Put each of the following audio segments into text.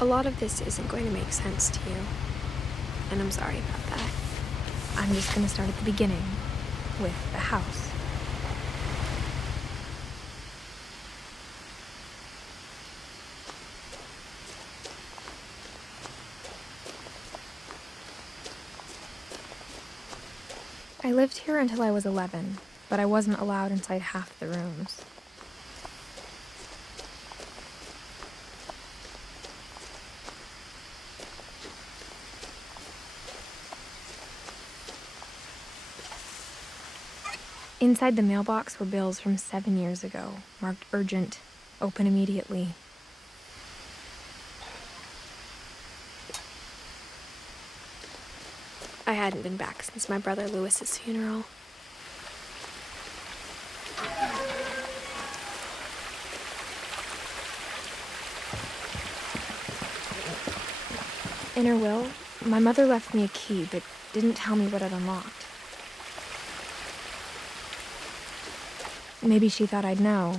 A lot of this isn't going to make sense to you, and I'm sorry about that. I'm just going to start at the beginning, with the house. I lived here until I was 11, but I wasn't allowed inside half the rooms. Inside the mailbox were bills from 7 years ago, marked urgent, open immediately. I hadn't been back since my brother Lewis's funeral. In her will, my mother left me a key, but didn't tell me what it unlocked. Maybe she thought I'd know,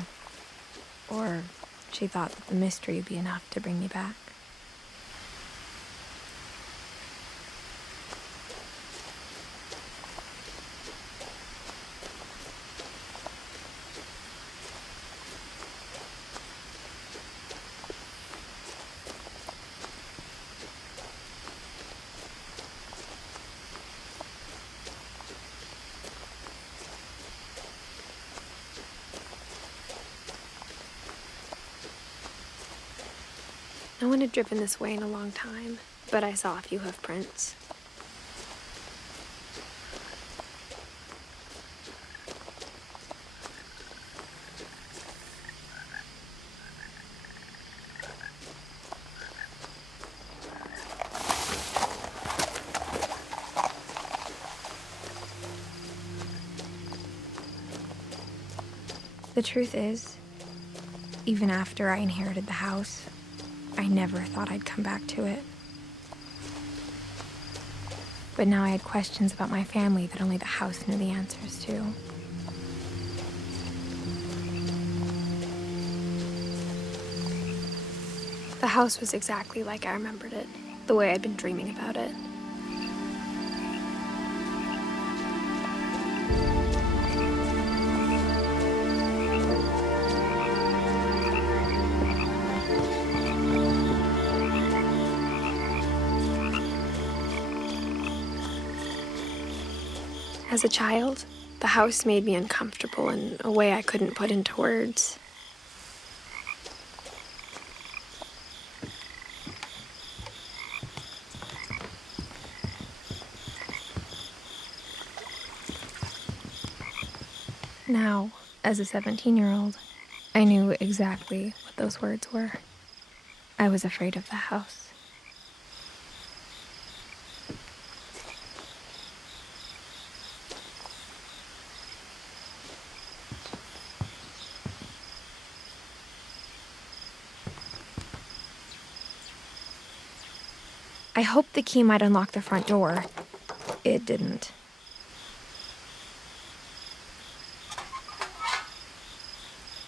or she thought that the mystery would be enough to bring me back. No one had driven this way in a long time, but I saw a few hoof prints. The truth is, even after I inherited the house, I never thought I'd come back to it. But now I had questions about my family that only the house knew the answers to. The house was exactly like I remembered it, the way I'd been dreaming about it. As a child, the house made me uncomfortable in a way I couldn't put into words. Now, as a 17-year-old, I knew exactly what those words were. I was afraid of the house. I hoped the key might unlock the front door. It didn't.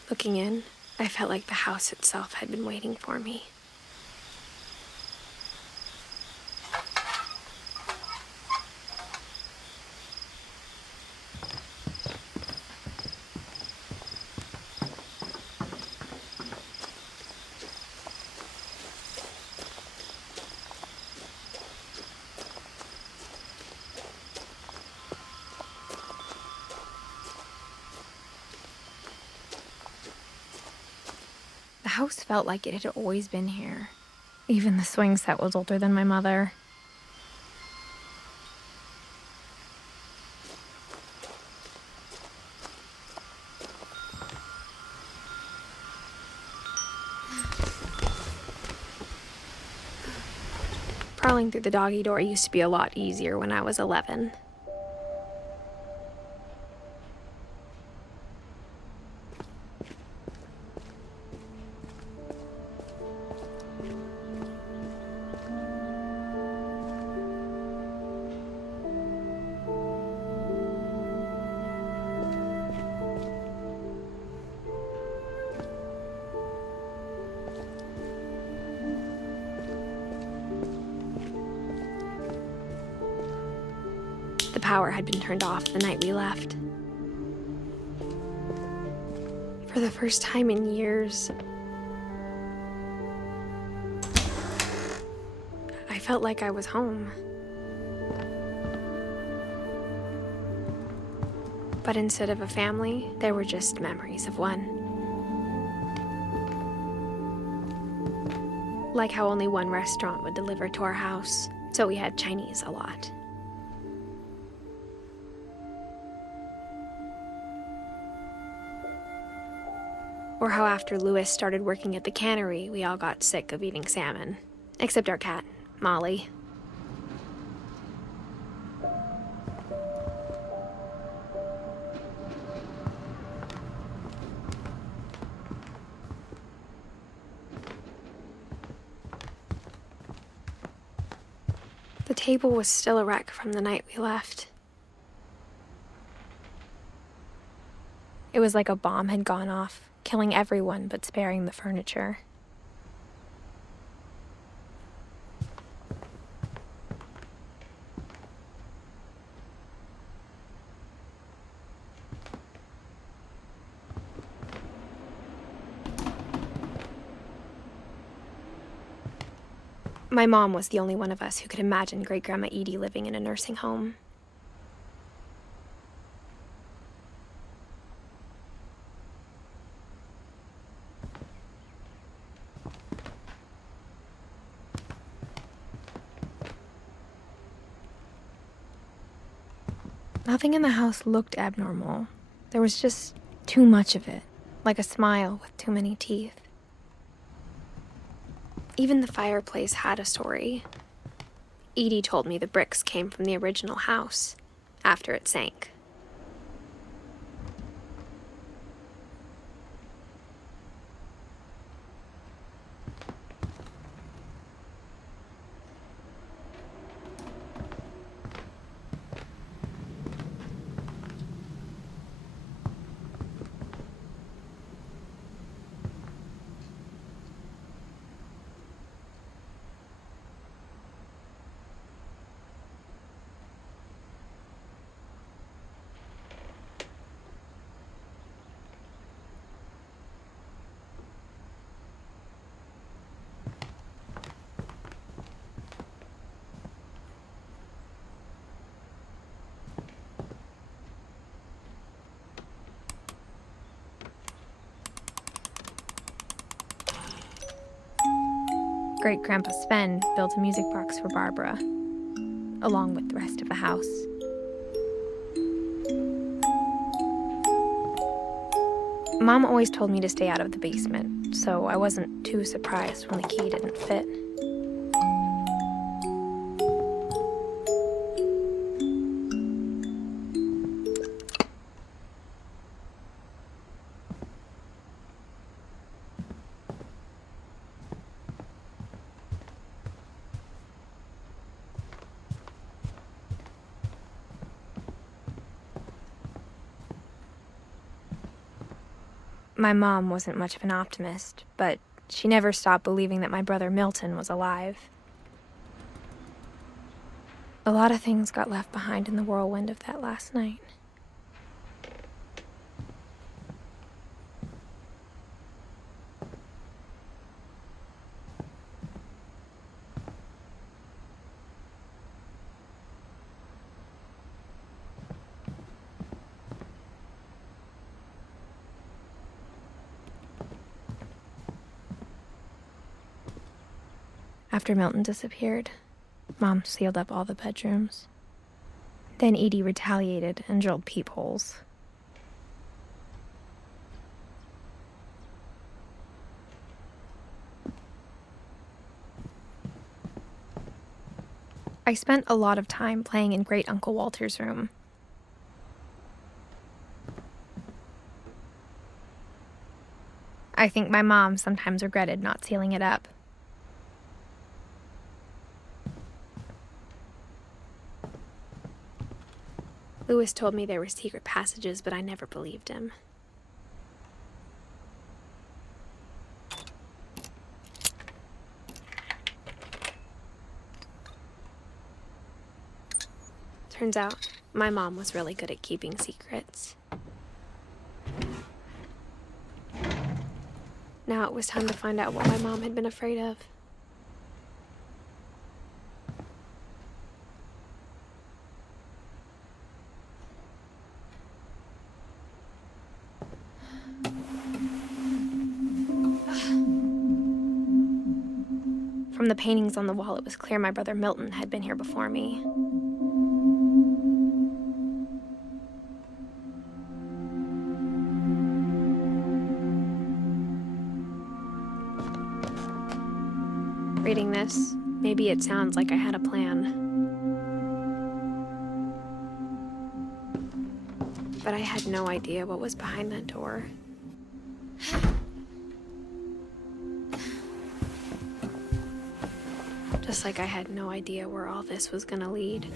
Looking in, I felt like the house itself had been waiting for me. The house felt like it had always been here. Even the swing set was older than my mother. Crawling through the doggy door used to be a lot easier when I was 11. power had been turned off the night we left. For the first time in years, I felt like I was home. But instead of a family, there were just memories of one. Like how only one restaurant would deliver to our house, so we had Chinese a lot. Or how after Louis started working at the cannery, we all got sick of eating salmon. Except our cat, Molly. The table was still a wreck from the night we left. It was like a bomb had gone off, killing everyone but sparing the furniture. My mom was the only one of us who could imagine Great-Grandma Edie living in a nursing home. Nothing in the house looked abnormal. There was just too much of it, like a smile with too many teeth. Even the fireplace had a story. Edie told me the bricks came from the original house, after it sank. Great-Grandpa Sven built a music box for Barbara, along with the rest of the house. Mom always told me to stay out of the basement, so I wasn't too surprised when the key didn't fit. My mom wasn't much of an optimist, but she never stopped believing that my brother Milton was alive. A lot of things got left behind in the whirlwind of that last night. After Milton disappeared, Mom sealed up all the bedrooms. Then Edie retaliated and drilled peepholes. I spent a lot of time playing in Great Uncle Walter's room. I think my mom sometimes regretted not sealing it up. Louis told me there were secret passages, but I never believed him. Turns out, My mom was really good at keeping secrets. Now it was time to find out what my mom had been afraid of. From the paintings on the wall, it was clear my brother Milton had been here before me. Reading this, maybe it sounds like I had a plan. But I had no idea what was behind that door. Just like I had no idea where all this was gonna lead.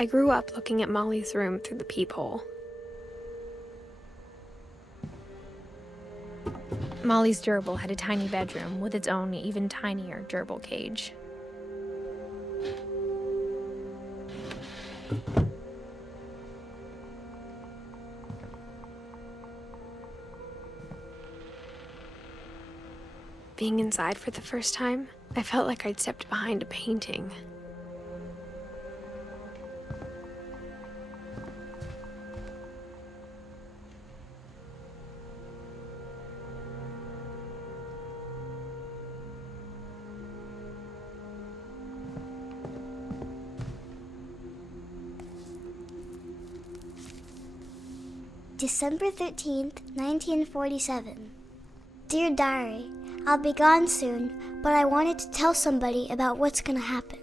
I grew up looking at Molly's room through the peephole. Molly's gerbil had a tiny bedroom with its own even tinier gerbil cage. Being inside for the first time, I felt like I'd stepped behind a painting. December 13th, 1947. Dear Diary, I'll be gone soon, but I wanted to tell somebody about what's gonna happen.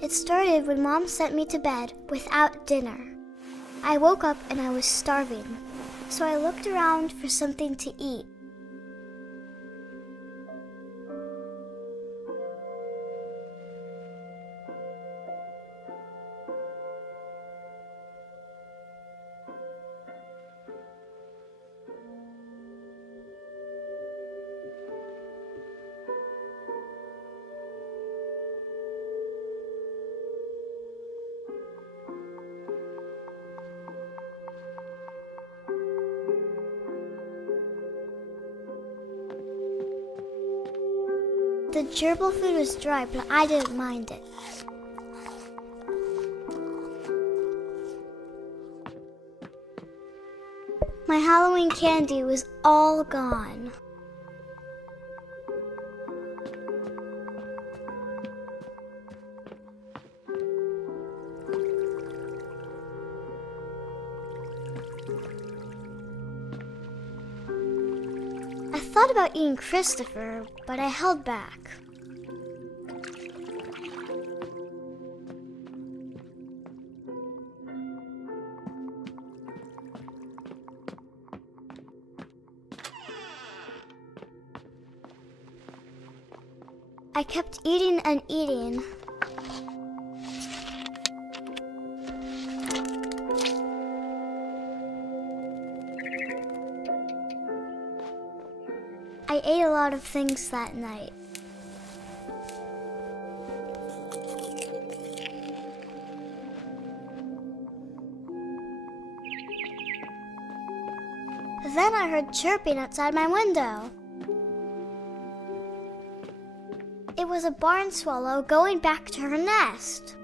It started when Mom sent me to bed without dinner. I woke up and I was starving, so I looked around for something to eat. The gerbil food was dry, but I didn't mind it. My Halloween candy was all gone. I thought about eating Christopher, but I held back. I kept eating and eating. I ate a lot of things that night. Then I heard chirping outside my window. It was a barn swallow going back to her nest.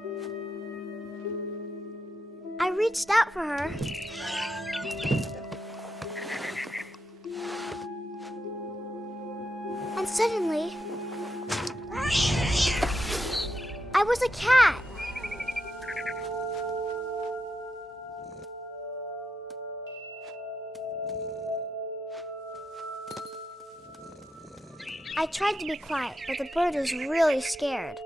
I reached out for her. And suddenly, I was a cat. I tried to be quiet, but the bird was really scared.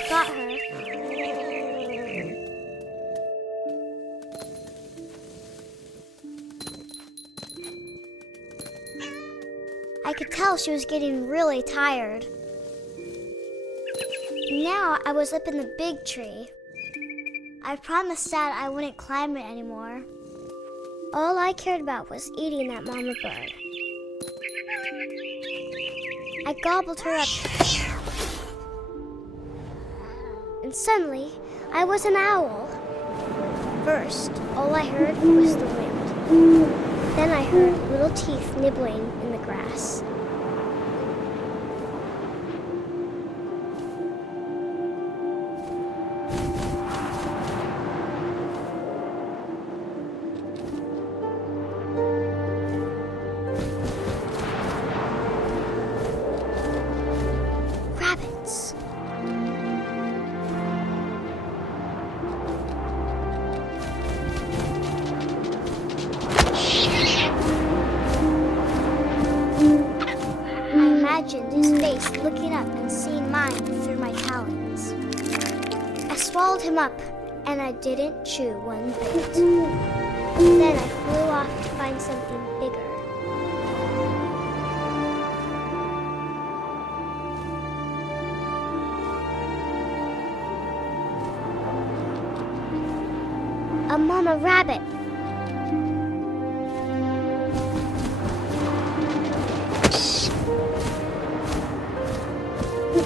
almost got her. I could tell she was getting really tired. Now I was up in the big tree. I promised Dad I wouldn't climb it anymore. All I cared about was eating that mama bird. I gobbled her up. And suddenly, I was an owl. First, all I heard was the wind. Then I heard little teeth nibbling in the grass. Rabbits. I imagined his face looking up and seeing mine through my talons. I swallowed him up, and I didn't chew one bit. Then I flew off to find something bigger. A mama rabbit.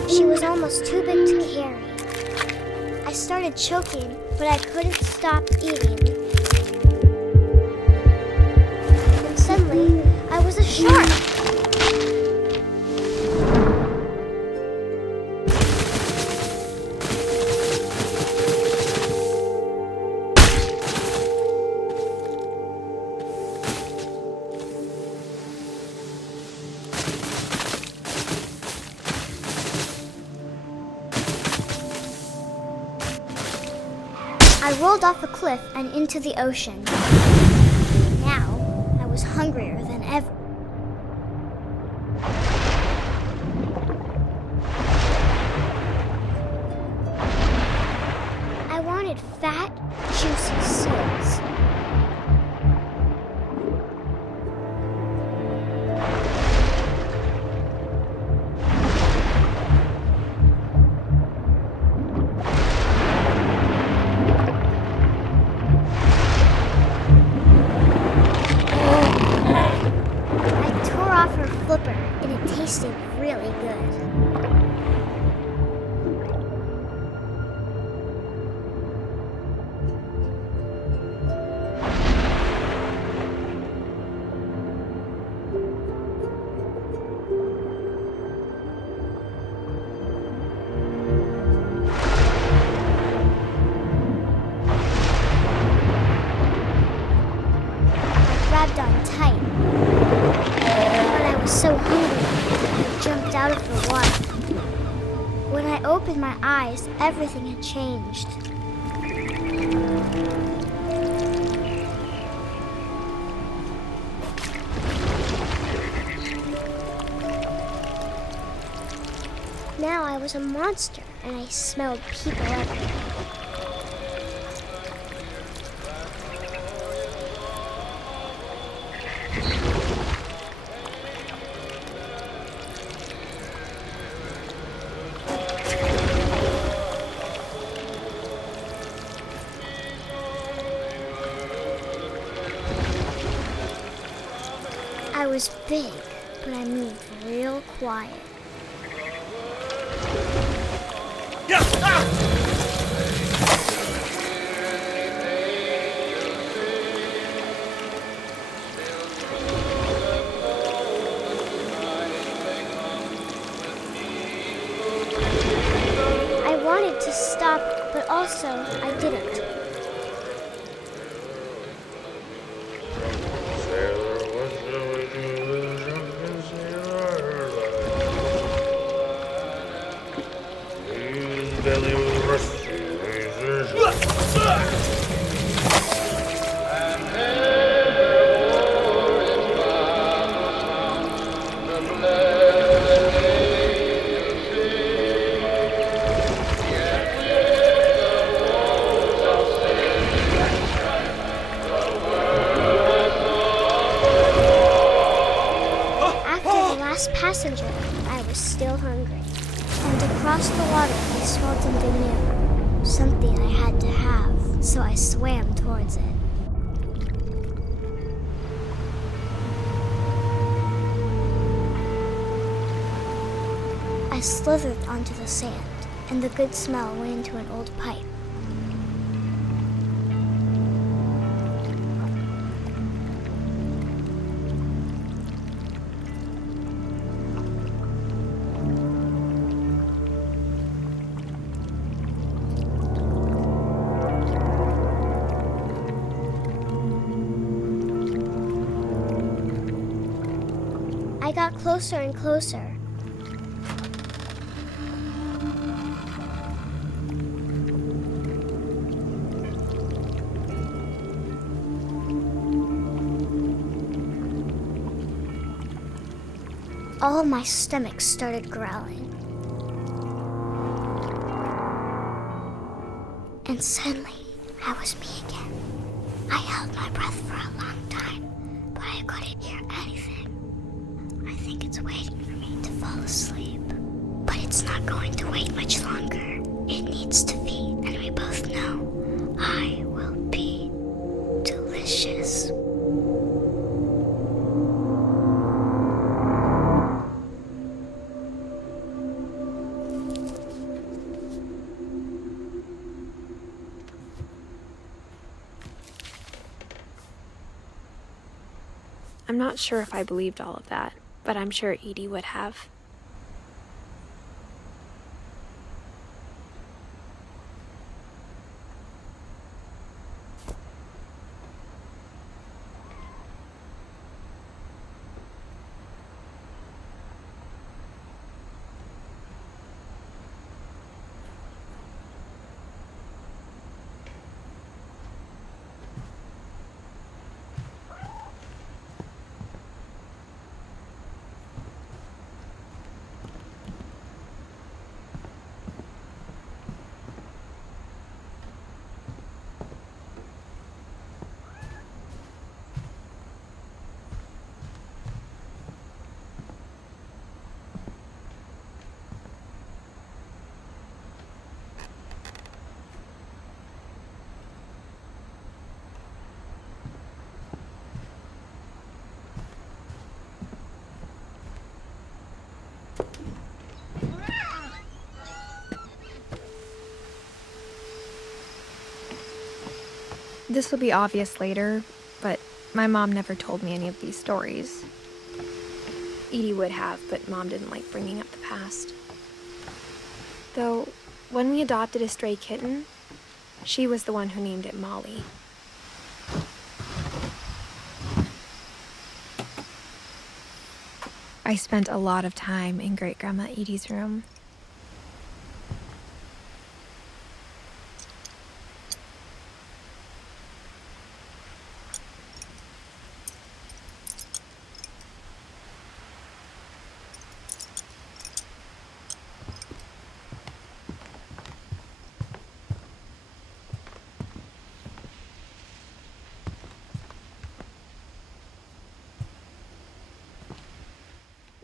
She was almost too big to carry. I started choking, but I couldn't stop eating. And suddenly, I was a shark. I rolled off a cliff and into the ocean. Now, I was hungrier than ever. I wanted fat, juicy seals. Flipper, and it tasted really good. I grabbed on tight. I was so hungry, I jumped out of the water. When I opened my eyes, everything had changed. Now I was a monster, and I smelled people everywhere. I was big, but I moved real quiet. I wanted to stop, but also I didn't. was still hungry. And across the water, I smelled something new. Something I had to have, so I swam towards it. I slithered onto the sand, and the good smell went into an old pipe. I got closer and closer. All of my stomach started growling. And suddenly, I was me again. I held my breath for a long time, but I couldn't hear anything. I think it's waiting for me to fall asleep. But it's not going to wait much longer. It needs to feed, and we both know I will be delicious. I'm not sure if I believed all of that, but I'm sure Edie would have. This will be obvious later, but my mom never told me any of these stories. Edie would have, but Mom didn't like bringing up the past. Though, when we adopted a stray kitten, she was the one who named it Molly. I spent a lot of time in Great-Grandma Edie's room.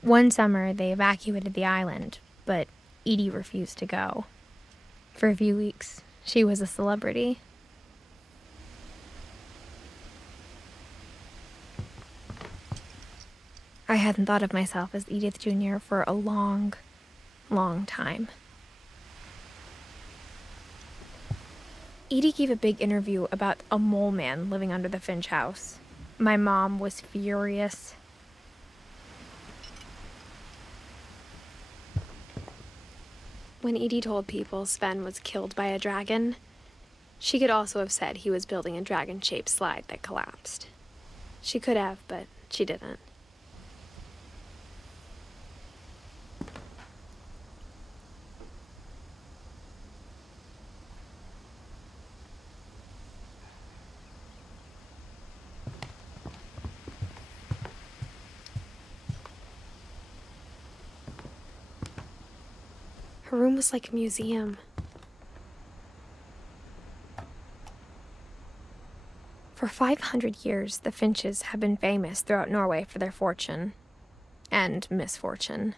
One summer, they evacuated the island, but Edie refused to go. For a few weeks, she was a celebrity. I hadn't thought of myself as Edith Jr. for a long, long time. Edie gave a big interview about a mole man living under the Finch house. My mom was furious. When Edie told people Sven was killed by a dragon, she could also have said he was building a dragon-shaped slide that collapsed. She could have, but she didn't. Her room was like a museum. For 500 years, the Finches have been famous throughout Norway for their fortune and misfortune.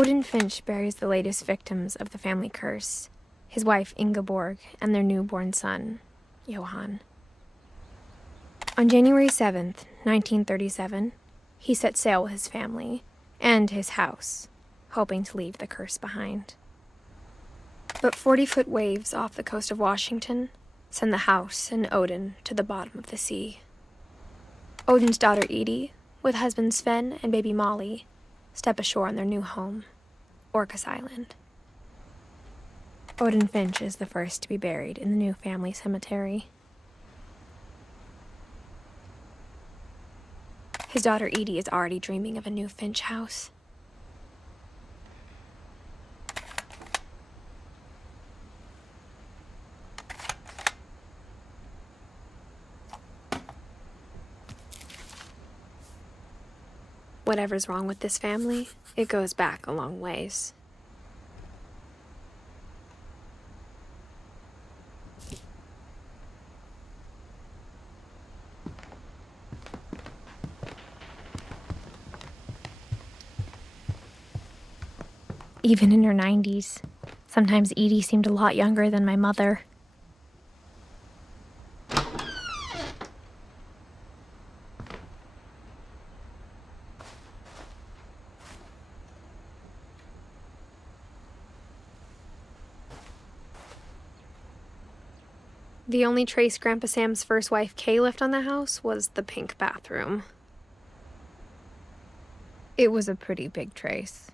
Odin Finch buries the latest victims of the family curse, his wife Ingeborg and their newborn son, Johann. On January 7th, 1937, he set sail with his family and his house, hoping to leave the curse behind. But 40-foot waves off the coast of Washington send the house and Odin to the bottom of the sea. Odin's daughter Edie, with husband Sven and baby Molly, step ashore on their new home, Orcas Island. Odin Finch is the first to be buried in the new family cemetery. His daughter Edie is already dreaming of a new Finch house. Whatever's wrong with this family, it goes back a long ways. Even in her 90s, sometimes Edie seemed a lot younger than my mother. The only trace Grandpa Sam's first wife Kay left on the house was the pink bathroom. It was a pretty big trace.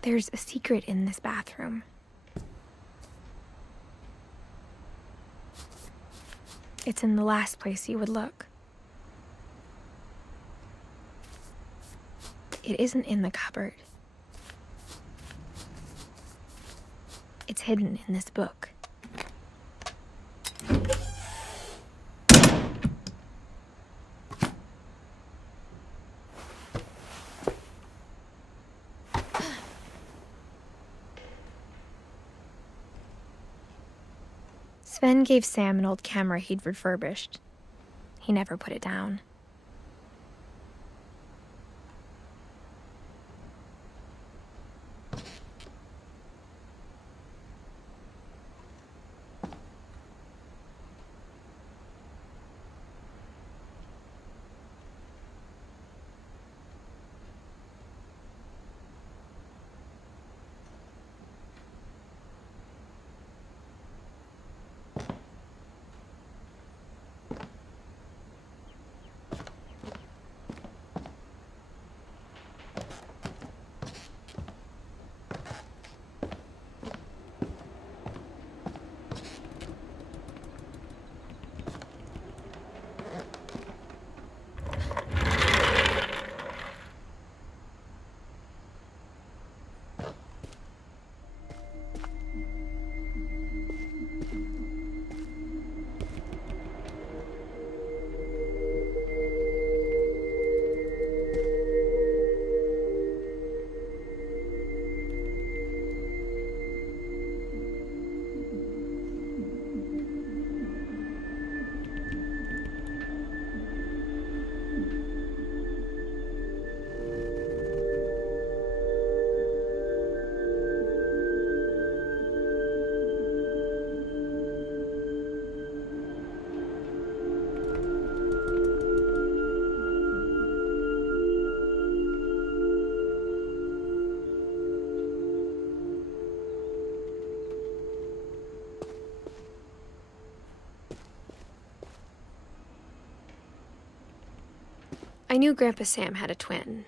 There's a secret in this bathroom. It's in the last place you would look. It isn't in the cupboard. It's hidden in this book. Sven gave Sam an old camera he'd refurbished. He never put it down. I knew Grandpa Sam had a twin.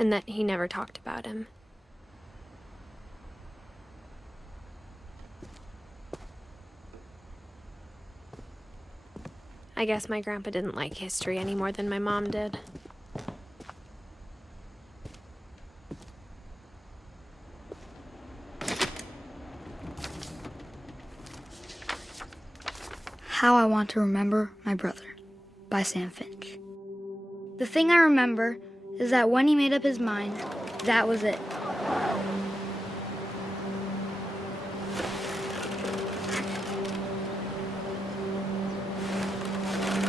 And that he never talked about him. I guess my grandpa didn't like history any more than my mom did. How I Want to Remember My Brother by Sam Finch. The thing I remember is that when he made up his mind, that was it.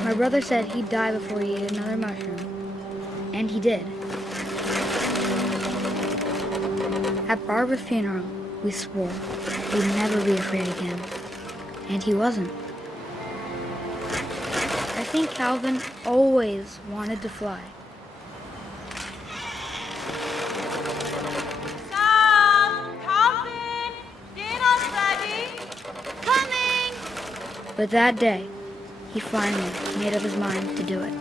My brother said he'd die before he ate another mushroom. And he did. At Barbara's funeral, we swore we'd never be afraid again. And he wasn't. I think Calvin always wanted to fly. Sam! Calvin! Dinner's ready! Coming! But that day, he finally made up his mind to do it.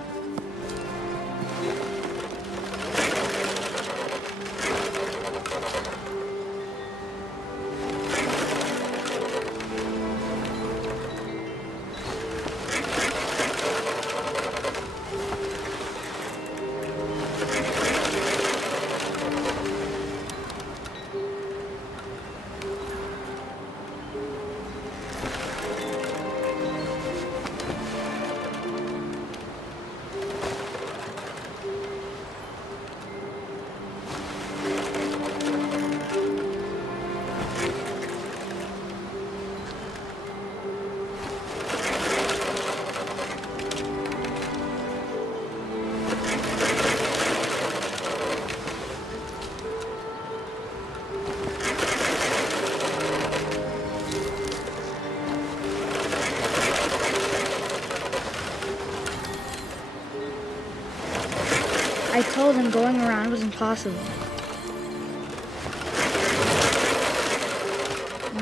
I told him going around was impossible.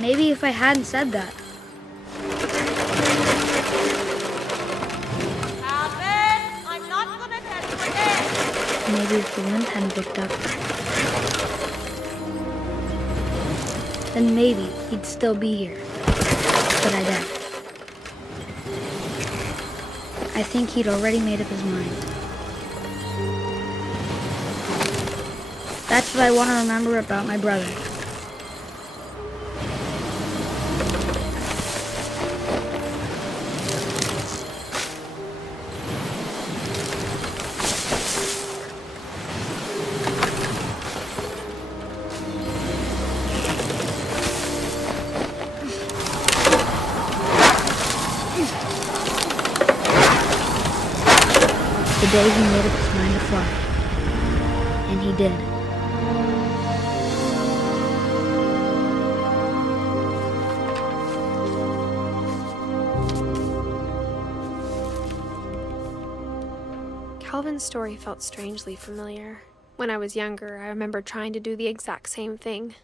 Maybe if I hadn't said that. Calvin! I'm not gonna tell you again! Maybe if the wind hadn't picked up. Then maybe he'd still be here. But I doubt. I think he'd already made up his mind. That's what I want to remember about my brother. The day he made up his mind to fly. And he did. Calvin's story felt strangely familiar. When I was younger, I remember trying to do the exact same thing.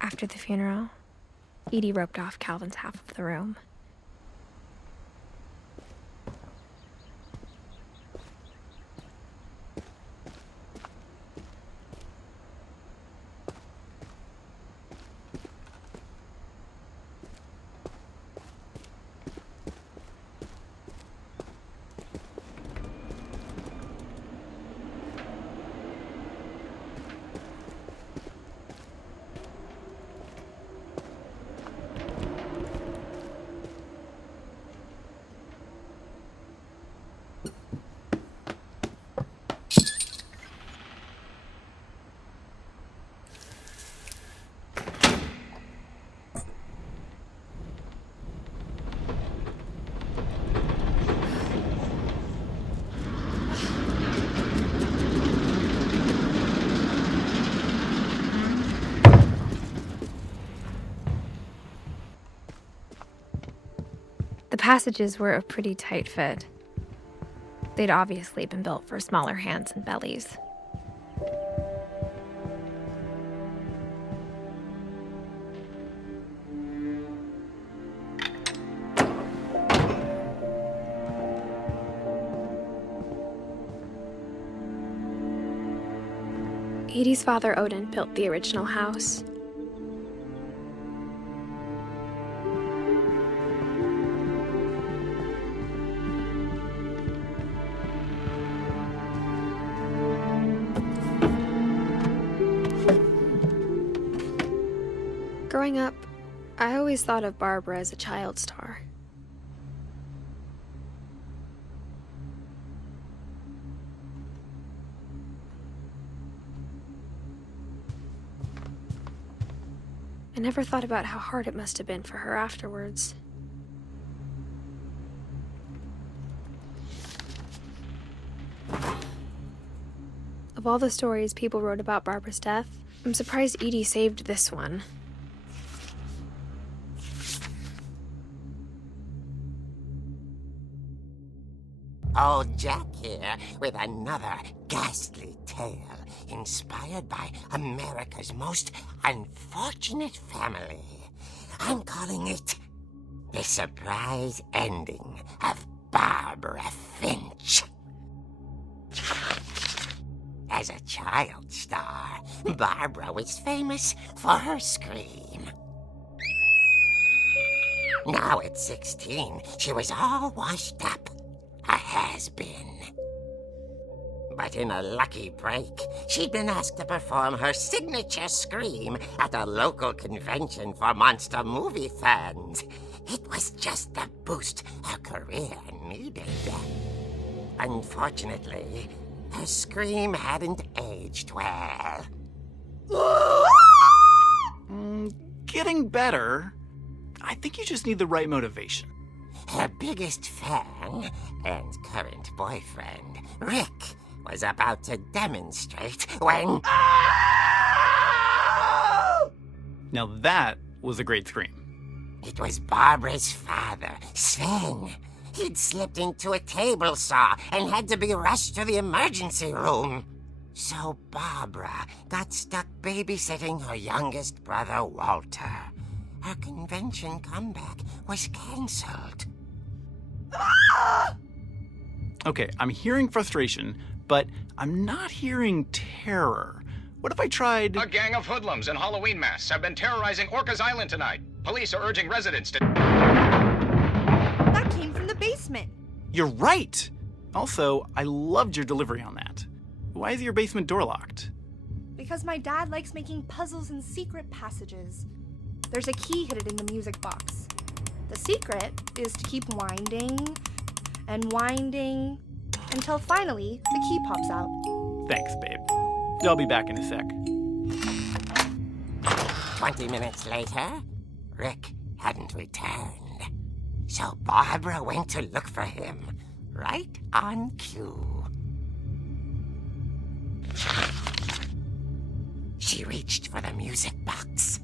After the funeral, Edie roped off Calvin's half of the room. The passages were a pretty tight fit. They'd obviously been built for smaller hands and bellies. Edie's father, Odin, built the original house. Growing up, I always thought of Barbara as a child star. I never thought about how hard it must have been for her afterwards. Of all the stories people wrote about Barbara's death, I'm surprised Edie saved this one. Old Jack here with another ghastly tale inspired by America's most unfortunate family. I'm calling it The Surprise Ending of Barbara Finch. As a child star, Barbara was famous for her scream. Now at 16, she was all washed up. A has-been. But in a lucky break, she'd been asked to perform her signature scream at a local convention for monster movie fans. It was just the boost her career needed. Unfortunately, her scream hadn't aged well. Getting better. I think you just need the right motivation. Her biggest fan and current boyfriend, Rick, was about to demonstrate when... Now that was a great scream. It was Barbara's father, Sven. He'd slipped into a table saw and had to be rushed to the emergency room. So Barbara got stuck babysitting her youngest brother, Walter. Her convention comeback was cancelled. Okay, I'm hearing frustration, but I'm not hearing terror. What if I tried... A gang of hoodlums in Halloween masks have been terrorizing Orcas Island tonight. Police are urging residents to... That came from the basement. You're right! Also, I loved your delivery on that. Why is your basement door locked? Because my dad likes making puzzles and secret passages. There's a key hidden in the music box. The secret is to keep winding and winding until finally the key pops out. Thanks, babe. I'll be back in a sec. 20 minutes later, Rick hadn't returned. So Barbara went to look for him, right on cue. She reached for the music box.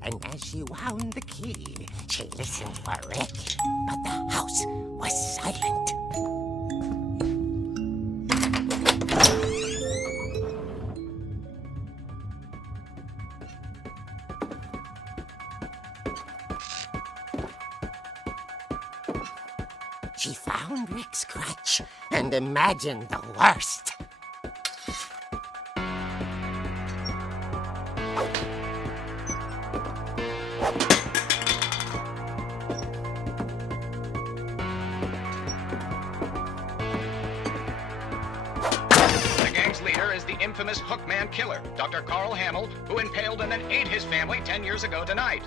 And as she wound the key, she listened for Rick, but the house was silent. She found Rick's crutch and imagined the worst. The gang's leader is the infamous Hookman killer, Dr. Carl Hamill, who impaled and then ate his family 10 years ago tonight.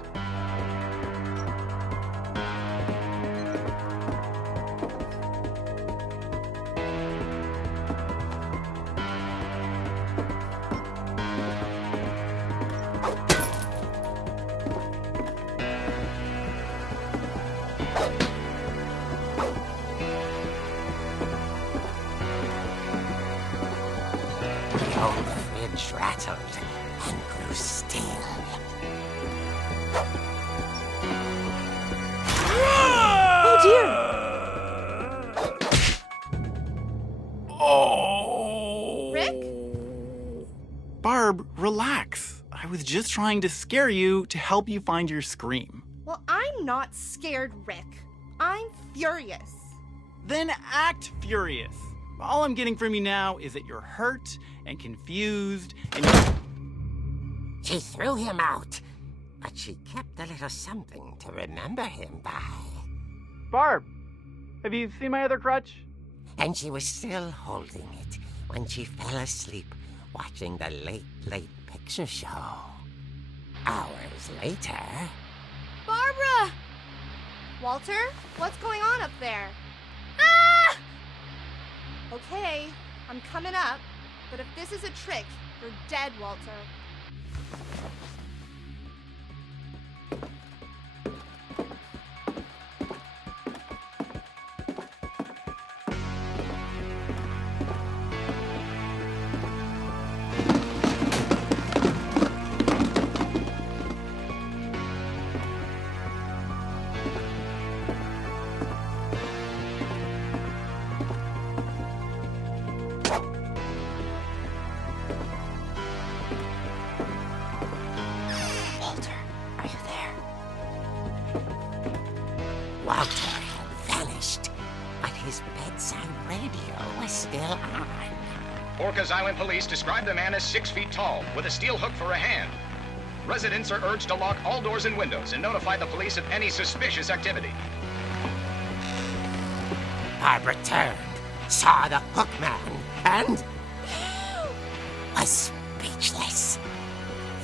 The old fridge rattled and grew still. Oh dear! Oh! Rick? Barb, relax. I was just trying to scare you to help you find your scream. Well, I'm not scared, Rick. I'm furious. Then act furious. All I'm getting from you now is that you're hurt and confused and She threw him out, but she kept a little something to remember him by. Barb, have you seen my other crutch? And she was still holding it when she fell asleep watching the Late Late Picture Show. Hours later... Barbara! Walter, what's going on up there? Ah! Okay, I'm coming up, but if this is a trick, you're dead, Walter. Walter had vanished, but his bedside radio was still on. Orcas Island police describe the man as 6 feet tall, with a steel hook for a hand. Residents are urged to lock all doors and windows and notify the police of any suspicious activity. Barbara turned, saw the hook man, and was speechless.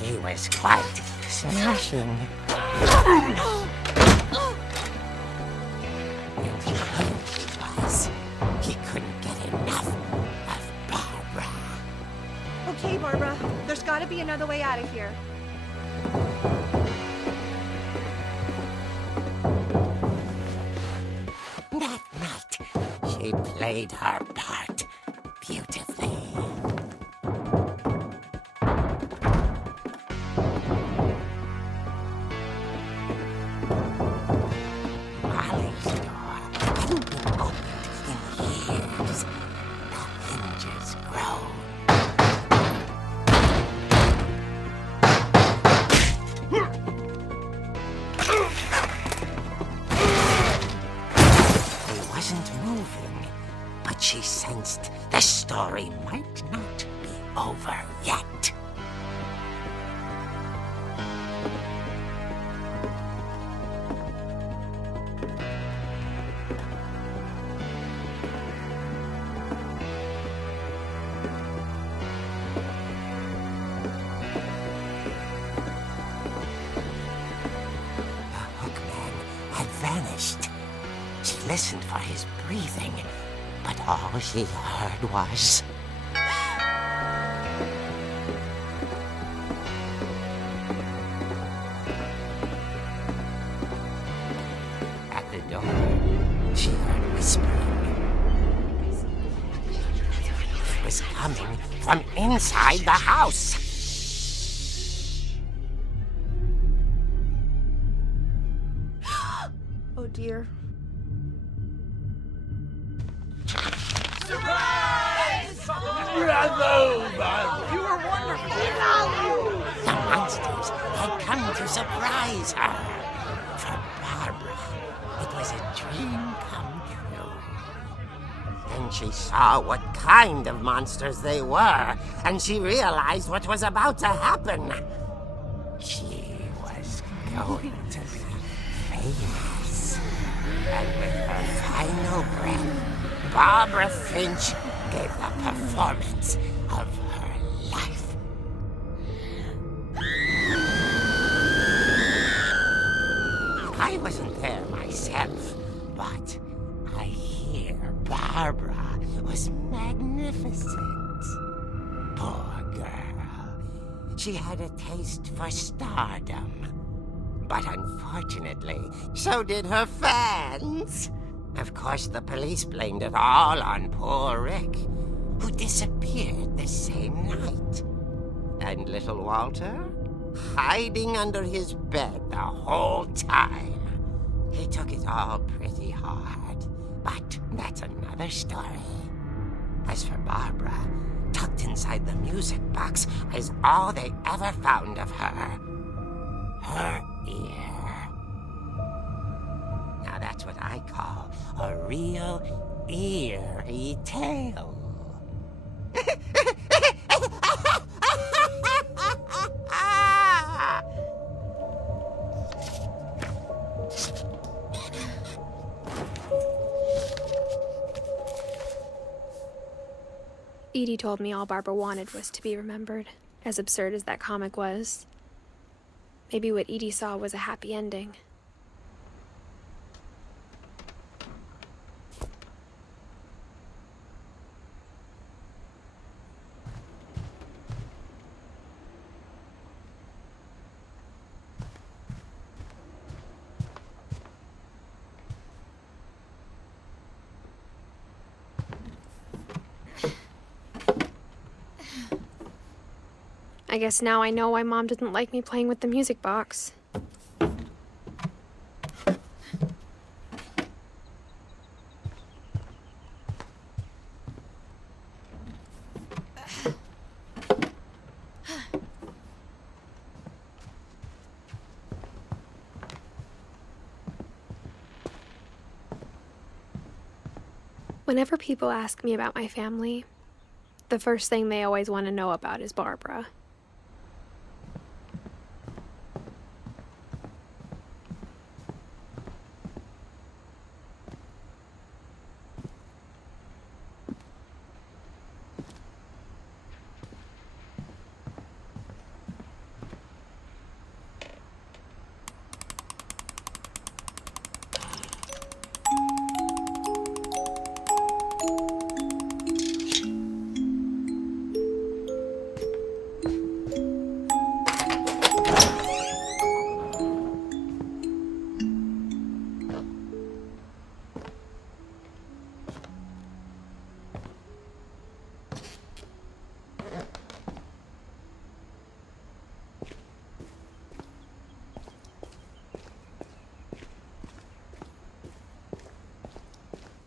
He was quite smashing. He couldn't get enough of Barbara. Okay, Barbara, there's gotta be another way out of here. That night, she played her part beautifully. Molly's door hadn't been opened in years. The hinges groaned. He wasn't moving, but she sensed the story might not be over yet. The hookman had vanished. She listened for his breathing, but all she heard was... At the door, she heard whispering. It was coming from inside the house. Oh dear. The monsters had come to surprise her. For Barbara, it was a dream come true. Then she saw what kind of monsters they were, and she realized what was about to happen. She was going to be famous. And with her final breath, Barbara Finch gave the performance of her life. I wasn't there myself, but I hear Barbara was magnificent. Poor girl. She had a taste for stardom. But unfortunately, so did her fans. Of course, the police blamed it all on poor Rick, who disappeared the same night. And little Walter? Hiding under his bed the whole time. He took it all pretty hard, but that's another story. As for Barbara, tucked inside the music box is all they ever found of her. Her ear. Now that's what I call a real eerie tale. Edie told me all Barbara wanted was to be remembered, as absurd as that comic was. Maybe what Edie saw was a happy ending. I guess now I know why Mom didn't like me playing with the music box. Whenever people ask me about my family, the first thing they always want to know about is Barbara.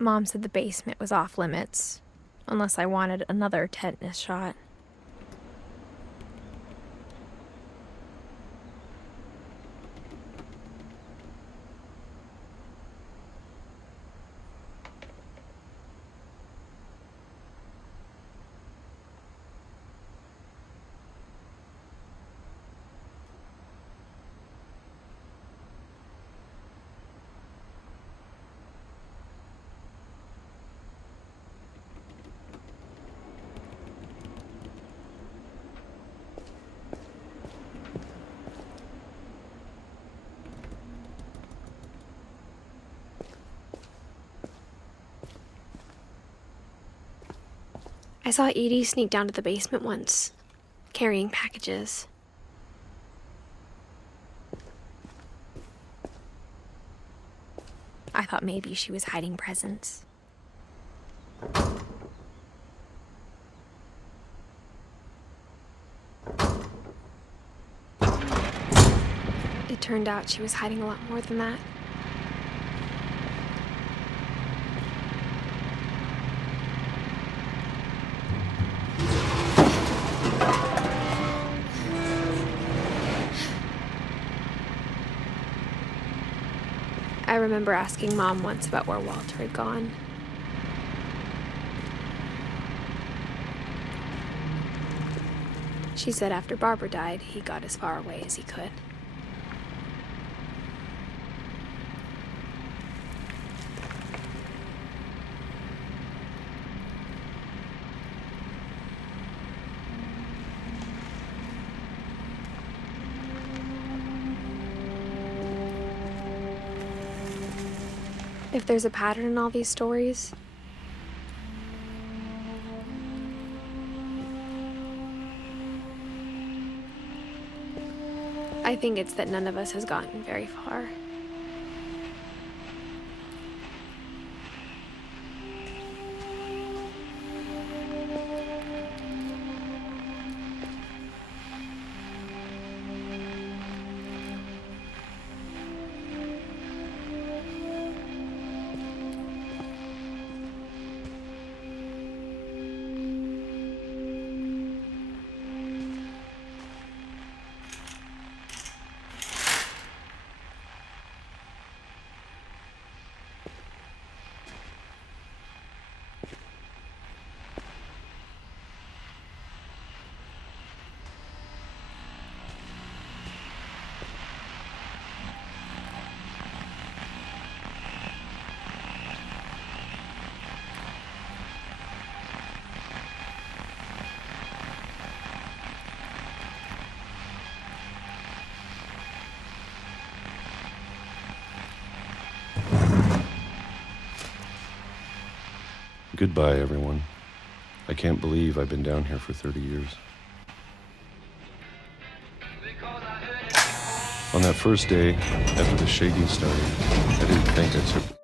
Mom said the basement was off limits, unless I wanted another tetanus shot. I saw Edie sneak down to the basement once, carrying packages. I thought maybe she was hiding presents. It turned out she was hiding a lot more than that. I remember asking Mom once about where Walter had gone. She said after Barbara died, he got as far away as he could. If there's a pattern in all these stories, I think it's that none of us has gotten very far. Goodbye, everyone. I can't believe I've been down here for 30 years. On that first day, after the shaking started, I didn't think I'd survive.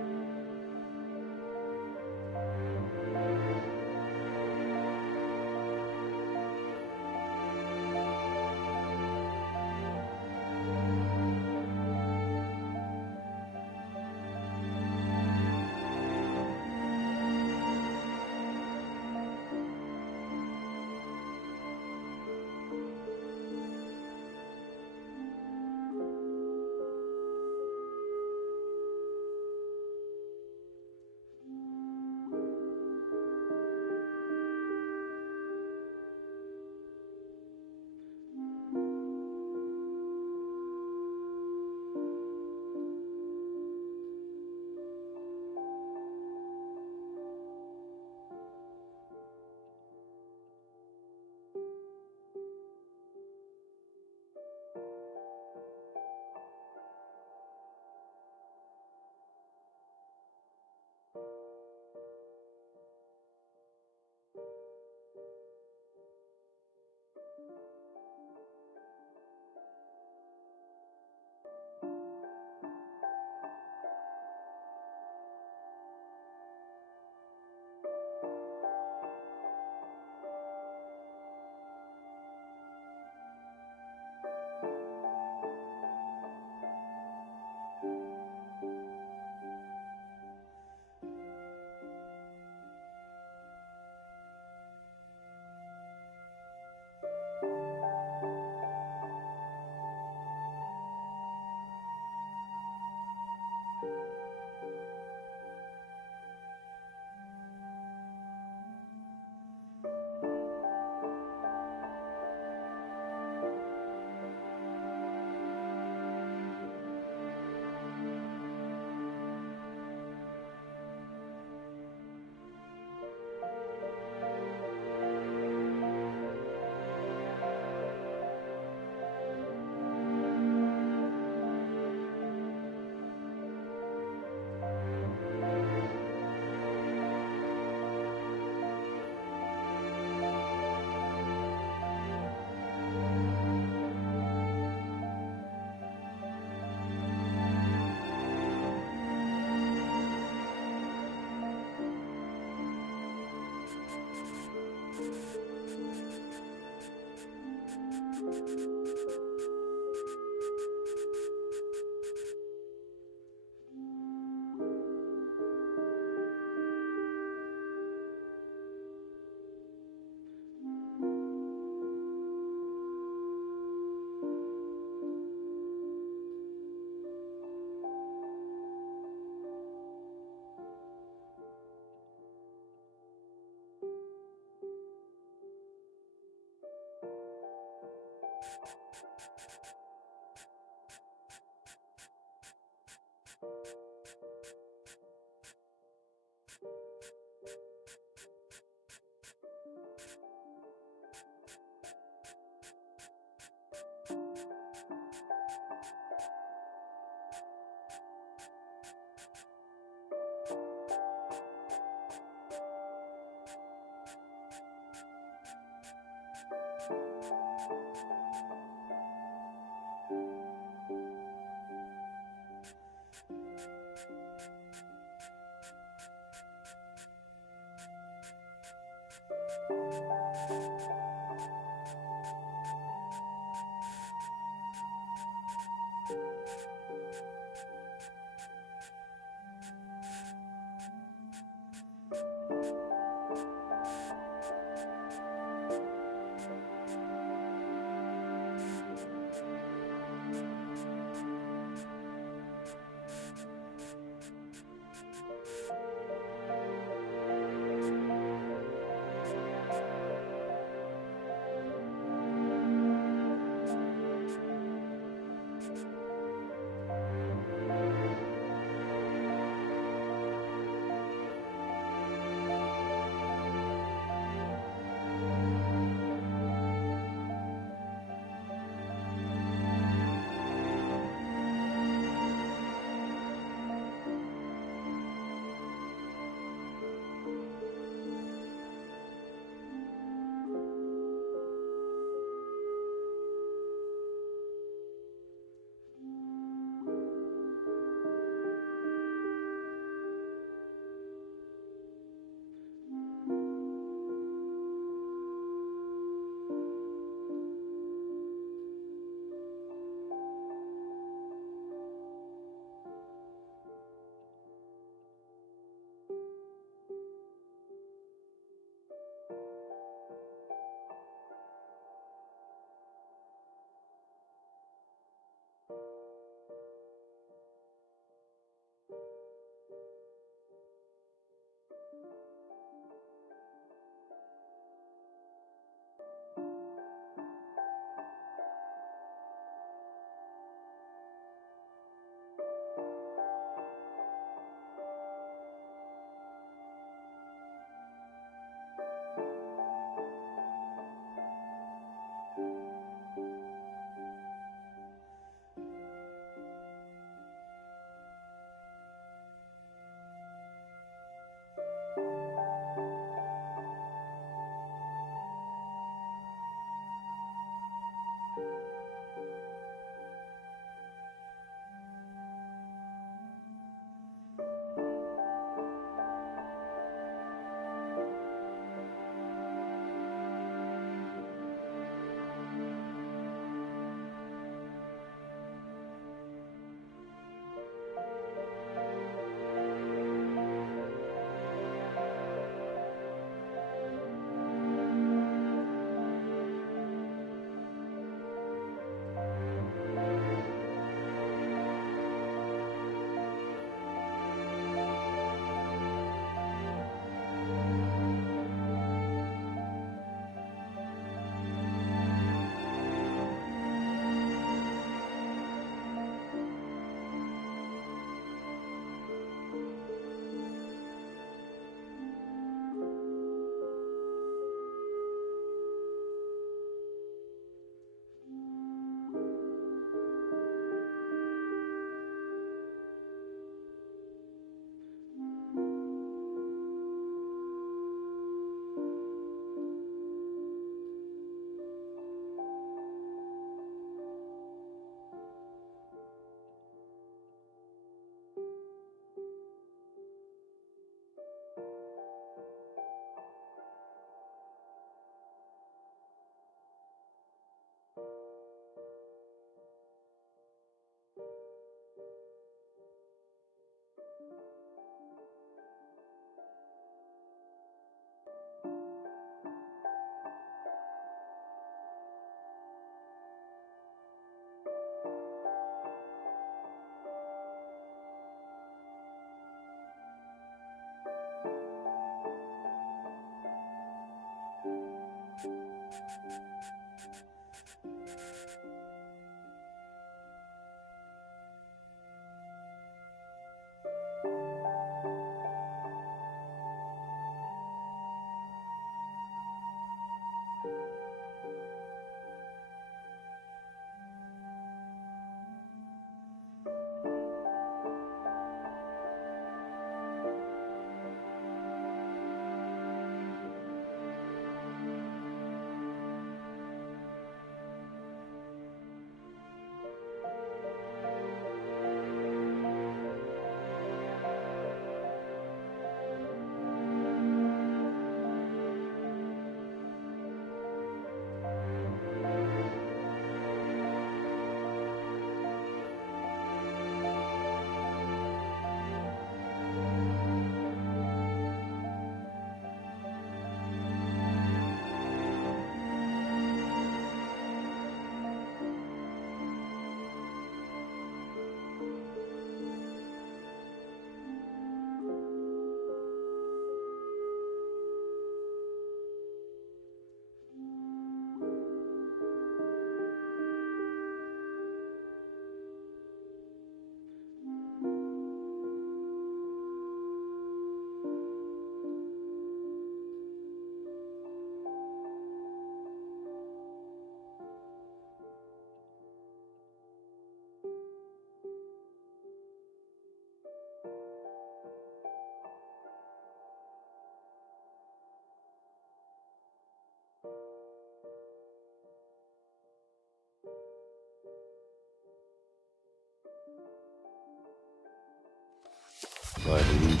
I believe.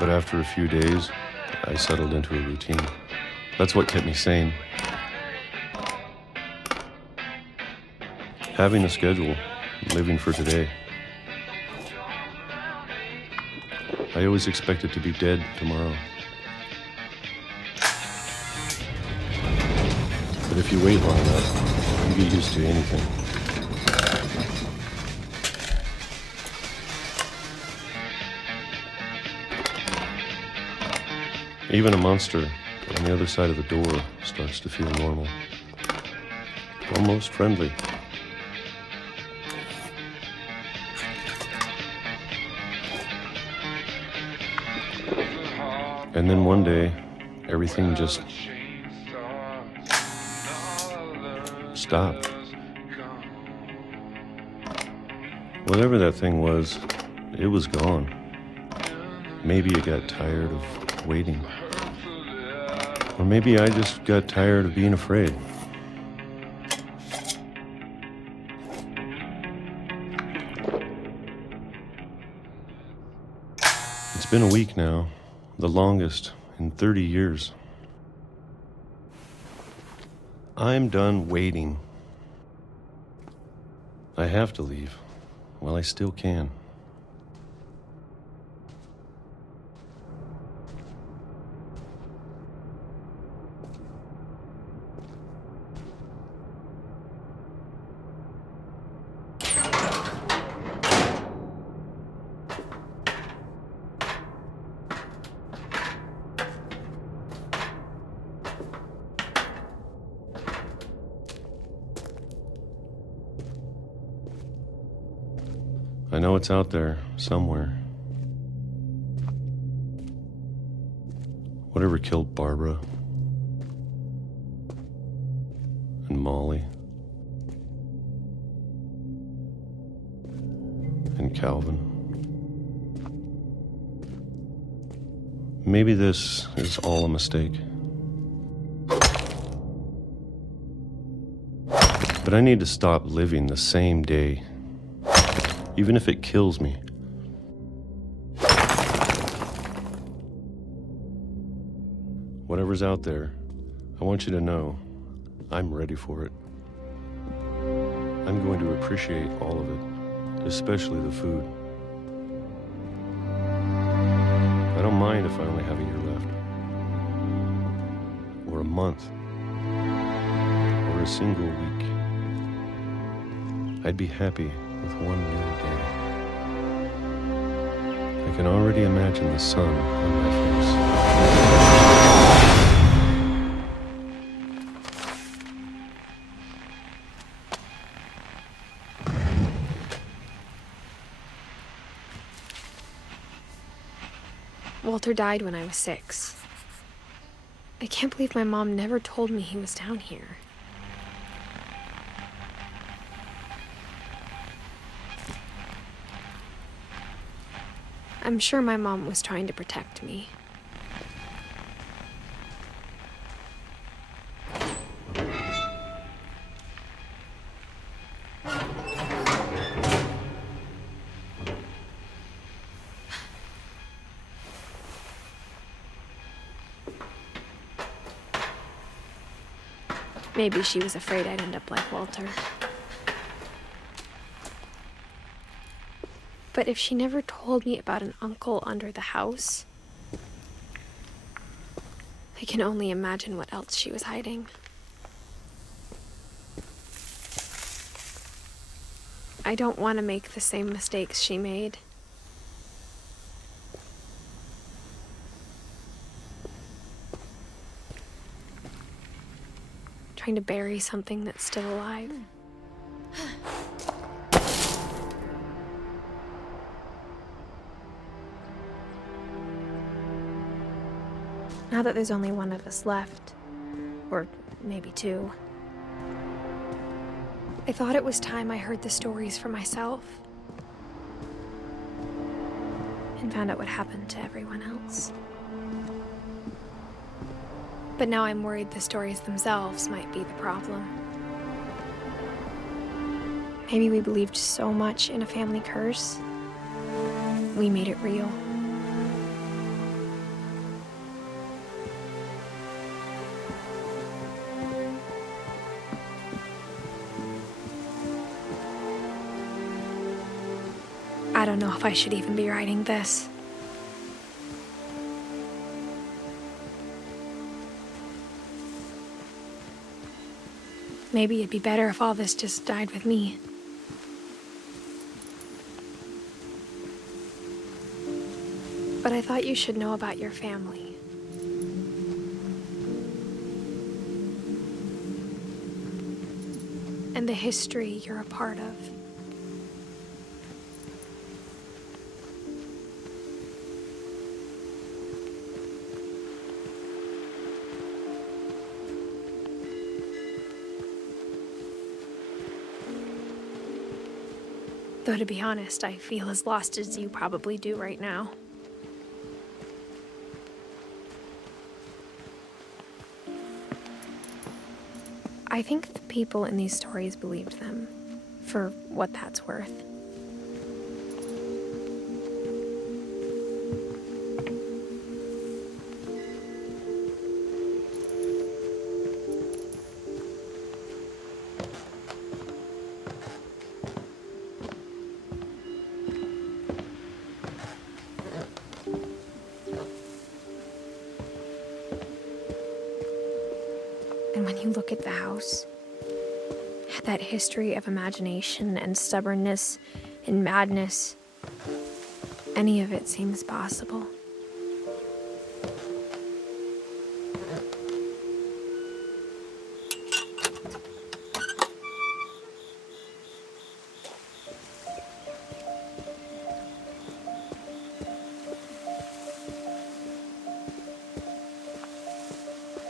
But after a few days, I settled into a routine. That's what kept me sane. Having a schedule, living for today. I always expected to be dead tomorrow. But if you wait long enough, you get used to anything. Even a monster on the other side of the door starts to feel normal. Almost friendly. And then one day, everything just stopped. Whatever that thing was, it was gone. Maybe it got tired of waiting. Or maybe I just got tired of being afraid. It's been a week now, the longest in 30 years. I'm done waiting. I have to leave while I still can. I know it's out there, somewhere. Whatever killed Barbara and Molly and Calvin. Maybe this is all a mistake. But I need to stop living the same day. Even if it kills me. Whatever's out there, I want you to know I'm ready for it. I'm going to appreciate all of it, especially the food. I don't mind if I only have a year left, or a month, or a single week. I'd be happy with one new day. I can already imagine the sun on my face. Walter died when I was 6. I can't believe my mom never told me he was down here. I'm sure my mom was trying to protect me. Maybe she was afraid I'd end up like Walter. But if she never told me about an uncle under the house, I can only imagine what else she was hiding. I don't want to make the same mistakes she made. Trying to bury something that's still alive. Now that there's only one of us left, or maybe 2, I thought it was time I heard the stories for myself and found out what happened to everyone else. But now I'm worried the stories themselves might be the problem. Maybe we believed so much in a family curse, we made it real. I don't know if I should even be writing this. Maybe it'd be better if all this just died with me. But I thought you should know about your family. And the history you're a part of. Though to be honest, I feel as lost as you probably do right now. I think the people in these stories believed them, for what that's worth. And when you look at the house, that history of imagination and stubbornness and madness, any of it seems possible.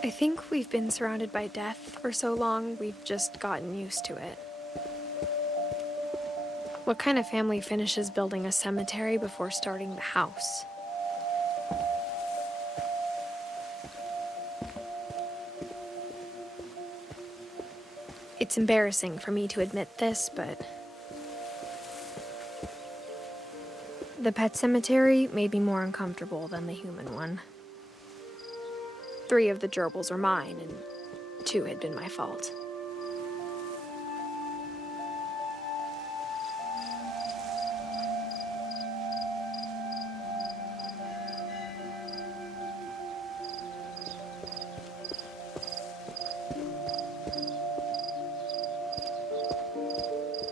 I think we've been surrounded by death for so long, we've just gotten used to it. What kind of family finishes building a cemetery before starting the house? It's embarrassing for me to admit this, but the pet cemetery made me more uncomfortable than the human one. 3 of the gerbils were mine, and 2 had been my fault.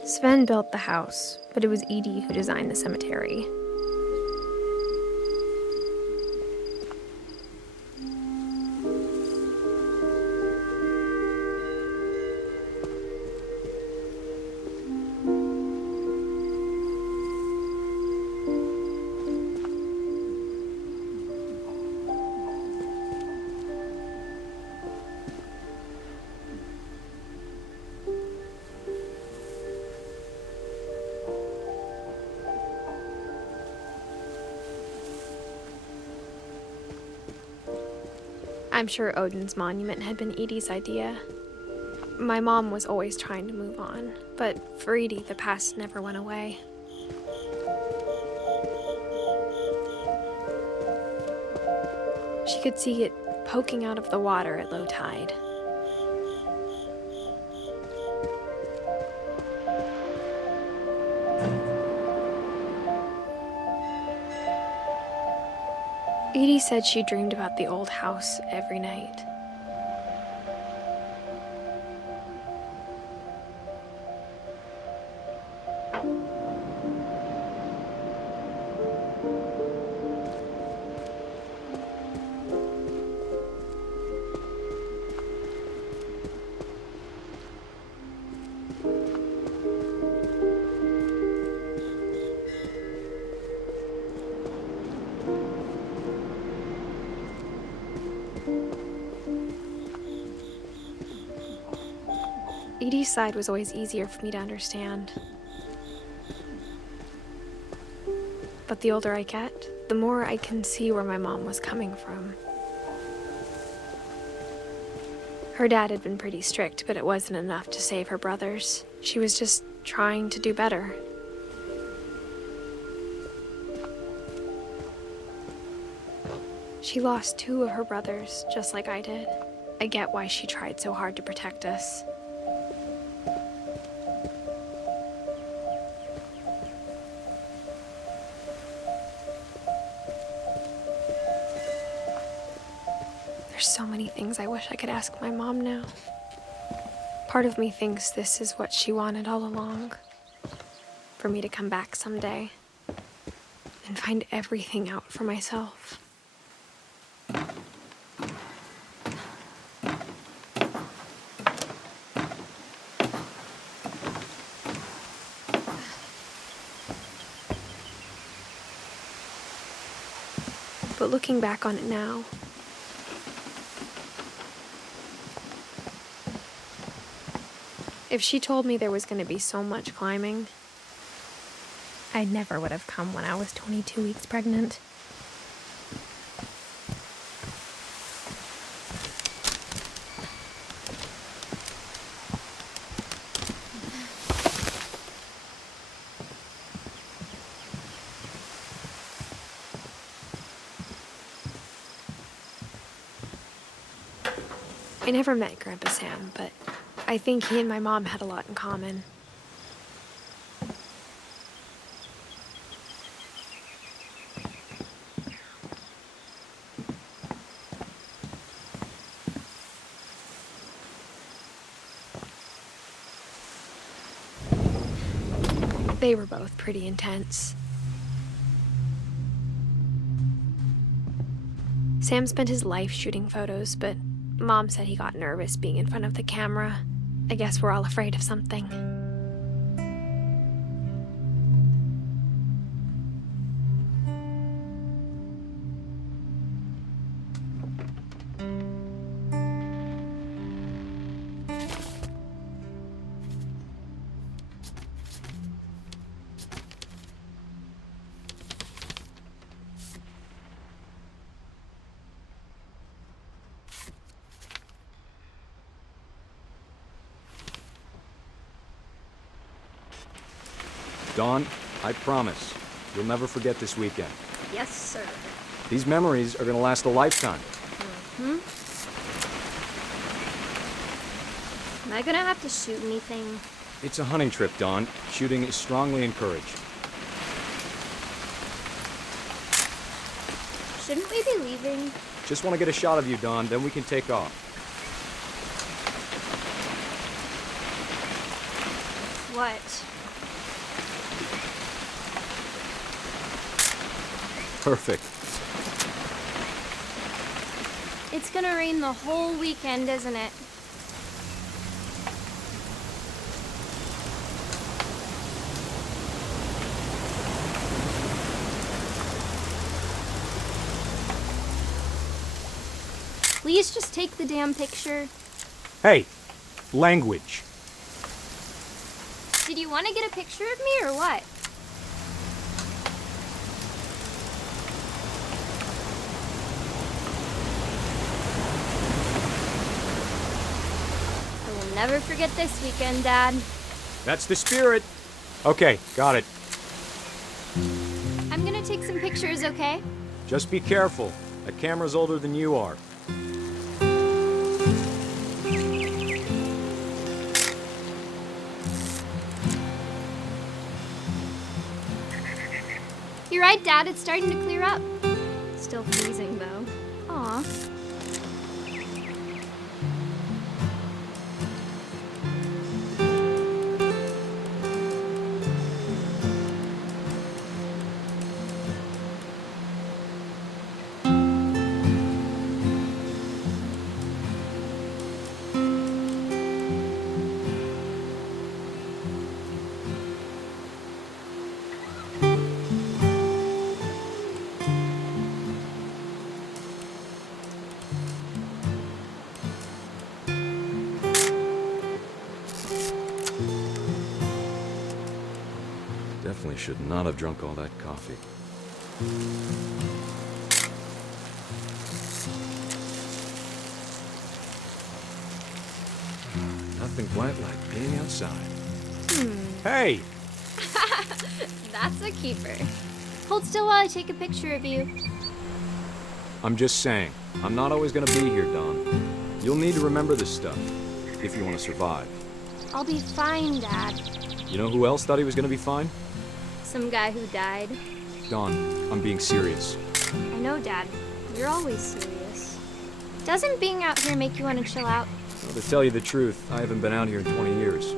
Sven built the house, but it was Edie who designed the cemetery. I'm sure Odin's monument had been Edie's idea. My mom was always trying to move on, but for Edie, the past never went away. She could see it poking out of the water at low tide. Edie said she dreamed about the old house every night. Edie's side was always easier for me to understand. But the older I get, the more I can see where my mom was coming from. Her dad had been pretty strict, but it wasn't enough to save her brothers. She was just trying to do better. She lost 2 of her brothers, just like I did. I get why she tried so hard to protect us. There's so many things I wish I could ask my mom now. Part of me thinks this is what she wanted all along. For me to come back someday and find everything out for myself. But looking back on it now, if she told me there was going to be so much climbing, I never would have come when I was 22 weeks pregnant. I never met Grandpa Sam, but I think he and my mom had a lot in common. They were both pretty intense. Sam spent his life shooting photos, but Mom said he got nervous being in front of the camera. I guess we're all afraid of something. Dawn, I promise, you'll never forget this weekend. Yes, sir. These memories are gonna last a lifetime. Am I gonna have to shoot anything? It's a hunting trip, Dawn. Shooting is strongly encouraged. Shouldn't we be leaving? Just want to get a shot of you, Dawn, then we can take off. What? Perfect. It's gonna rain the whole weekend, isn't it? Please just take the damn picture. Hey, language. Did you want to get a picture of me or what? I will never forget this weekend, Dad. That's the spirit. Okay, got it. I'm gonna take some pictures, okay? Just be careful. That camera's older than you are. You're right, Dad. It's starting to clear up. Still freezing, though. Aw. Definitely should not have drunk all that coffee. Nothing quite like being outside. Hey! That's a keeper. Hold still while I take a picture of you. I'm just saying, I'm not always gonna be here, Dawn. You'll need to remember this stuff, if you want to survive. I'll be fine, Dad. You know who else thought he was gonna be fine? Some guy who died. Dawn, I'm being serious. I know, Dad. You're always serious. Doesn't being out here make you want to chill out? Well, to tell you the truth, I haven't been out here in 20 years.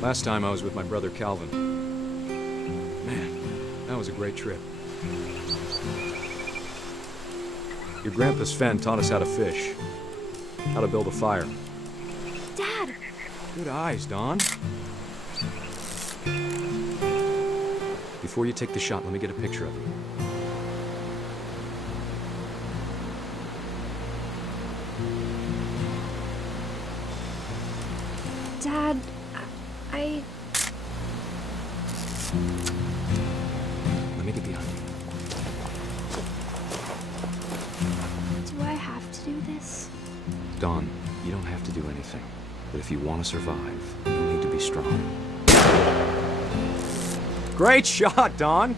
Last time I was with my brother Calvin. Man, that was a great trip. Your grandpa Sven taught us how to fish, how to build a fire. Dad! Good eyes, Dawn. Before you take the shot, let me get a picture of you. Dad, Let me get the ID. do I have to do this? Dawn, you don't have to do anything. But if you want to survive, you need to be strong. Great shot, Dawn!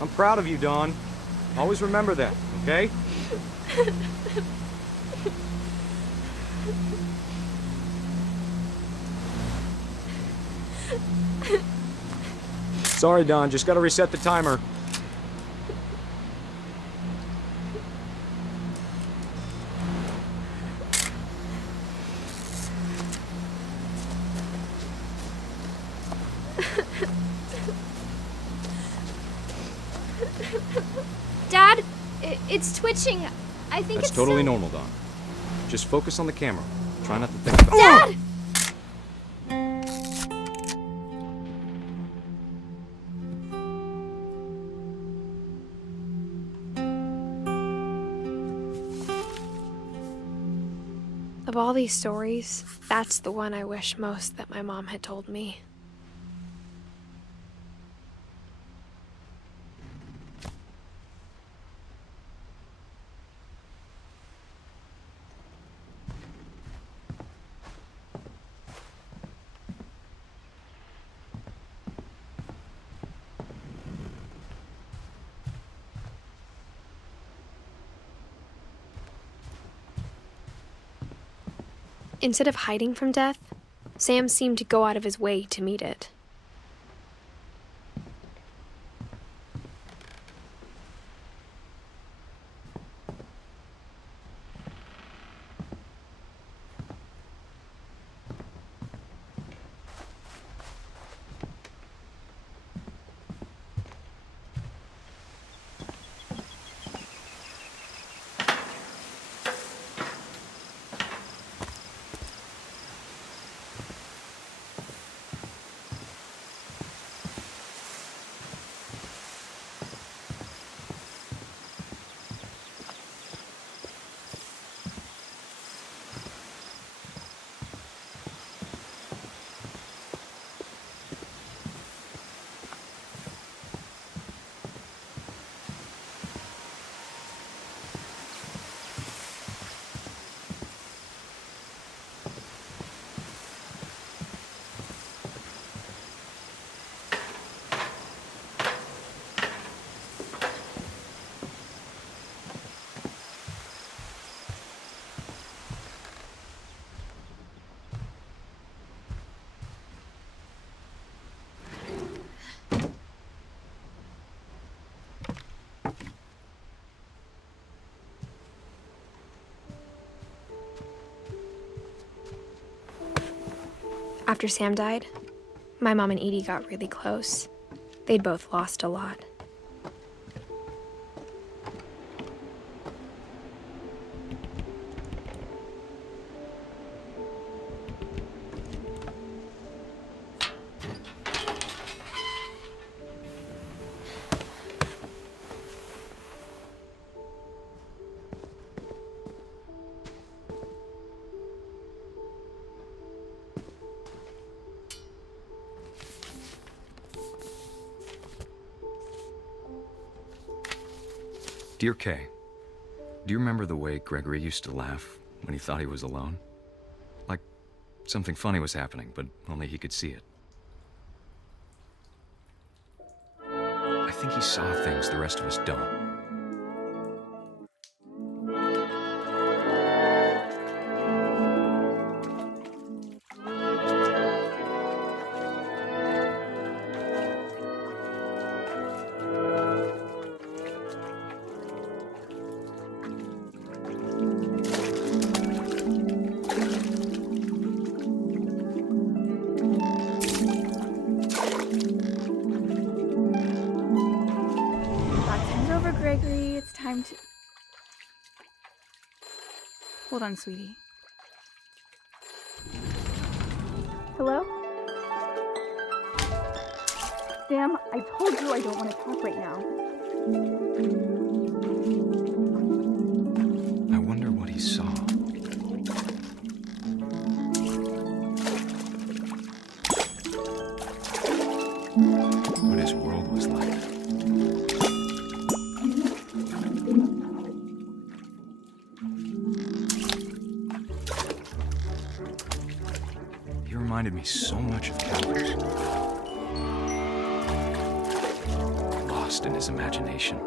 I'm proud of you, Dawn. Always remember that, okay? Sorry, Dawn. Just gotta reset the timer. Dad, it's twitching. I think That's it's totally so... normal, Dawn. Just focus on the camera. Try not to think about Dad! Of all these stories, that's the one I wish most that my mom had told me. Instead of hiding from death, Sam seemed to go out of his way to meet it. After Sam died, my mom and Edie got really close. They'd both lost a lot. Dear Kay, do you remember the way Gregory used to laugh when he thought he was alone? Like something funny was happening, but only he could see it. I think he saw things the rest of us don't. Gregory, it's time to... Hold on, sweetie. Hello? Sam, I told you I don't want to talk right now. I wonder what he saw. What his world was like. He reminded me so much of Calvert. Lost in his imagination.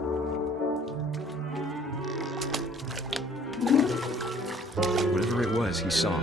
Whatever it was, he saw.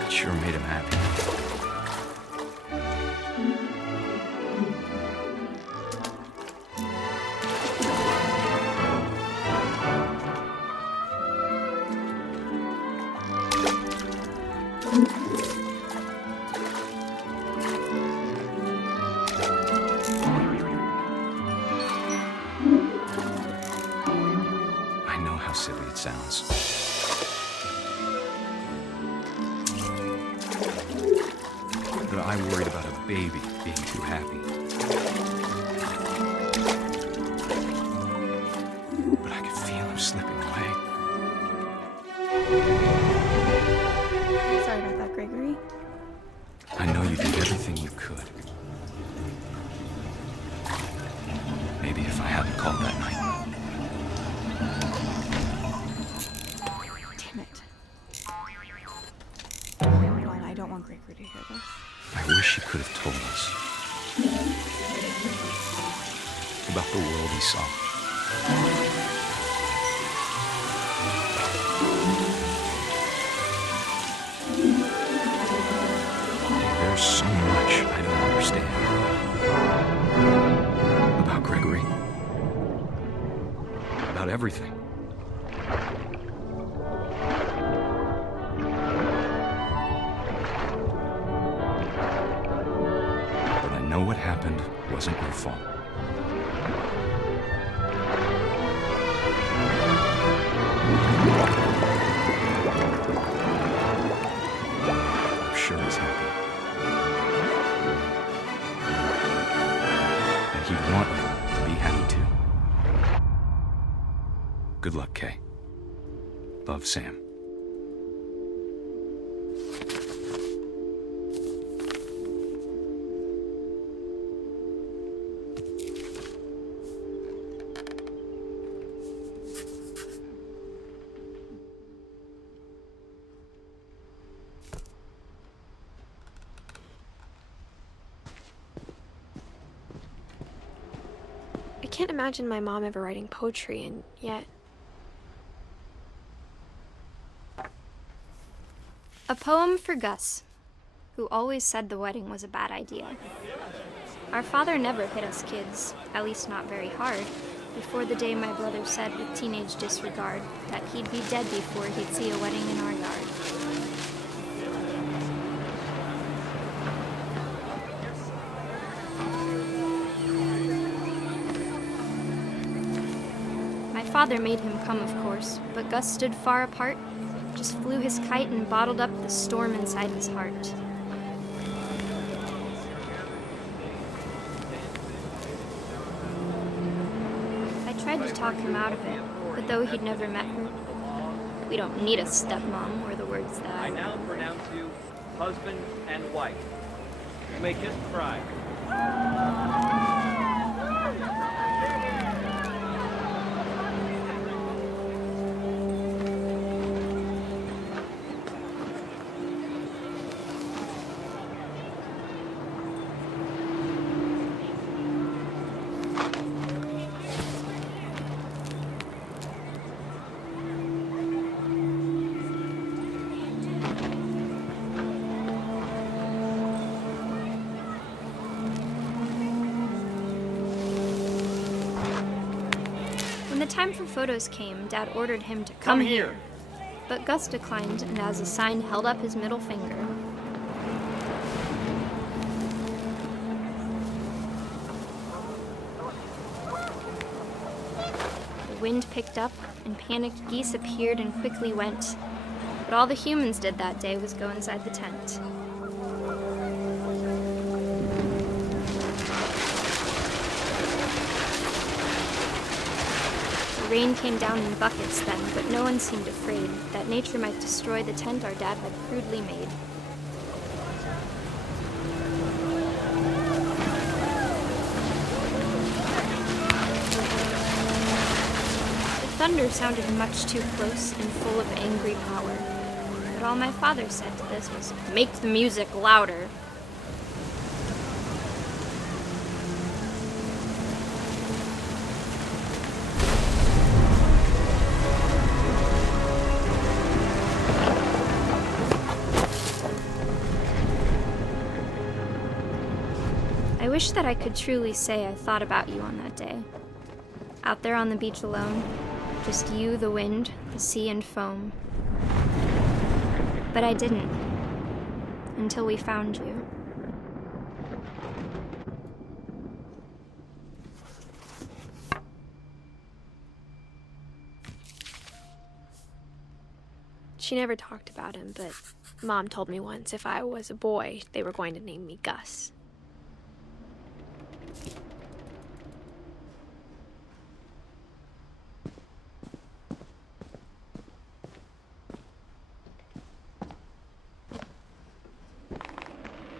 It sure made him happy. I know how silly it sounds. But I worried about a baby being too happy. But I could feel him slipping away. Sorry about that, Gregory. I know you did everything you could. Maybe if I hadn't called that night. Damn it. Hold on, I don't want Gregory to hear this. I wish he could have told us about the world he saw. There's so much I don't understand about Gregory, about everything. But I know what happened wasn't your fault. Good luck, Kay. Love, Sam. I can't imagine my mom ever writing poetry, and yet... A poem for Gus, who always said the wedding was a bad idea. Our father never hit us kids, at least not very hard, before the day my brother said with teenage disregard that he'd be dead before he'd see a wedding in our yard. My father made him come, of course, but Gus stood far apart, just flew his kite and bottled up the storm inside his heart. I tried to talk him out of it, but though he'd never met her, we don't need a stepmom, were the words that I now pronounce you husband and wife. You may kiss the bride. When the time for photos came, Dad ordered him to come here. But Gus declined, and as a sign held up his middle finger. The wind picked up, and panicked geese appeared and quickly went. But all the humans did that day was go inside the tent. The rain came down in buckets then, but no one seemed afraid that nature might destroy the tent our dad had crudely made. The thunder sounded much too close and full of angry power, but all my father said to this was, "Make the music louder." I wish that I could truly say I thought about you on that day. Out there on the beach alone, just you, the wind, the sea, and foam. But I didn't, until we found you. She never talked about him, but Mom told me once if I was a boy, they were going to name me Gus.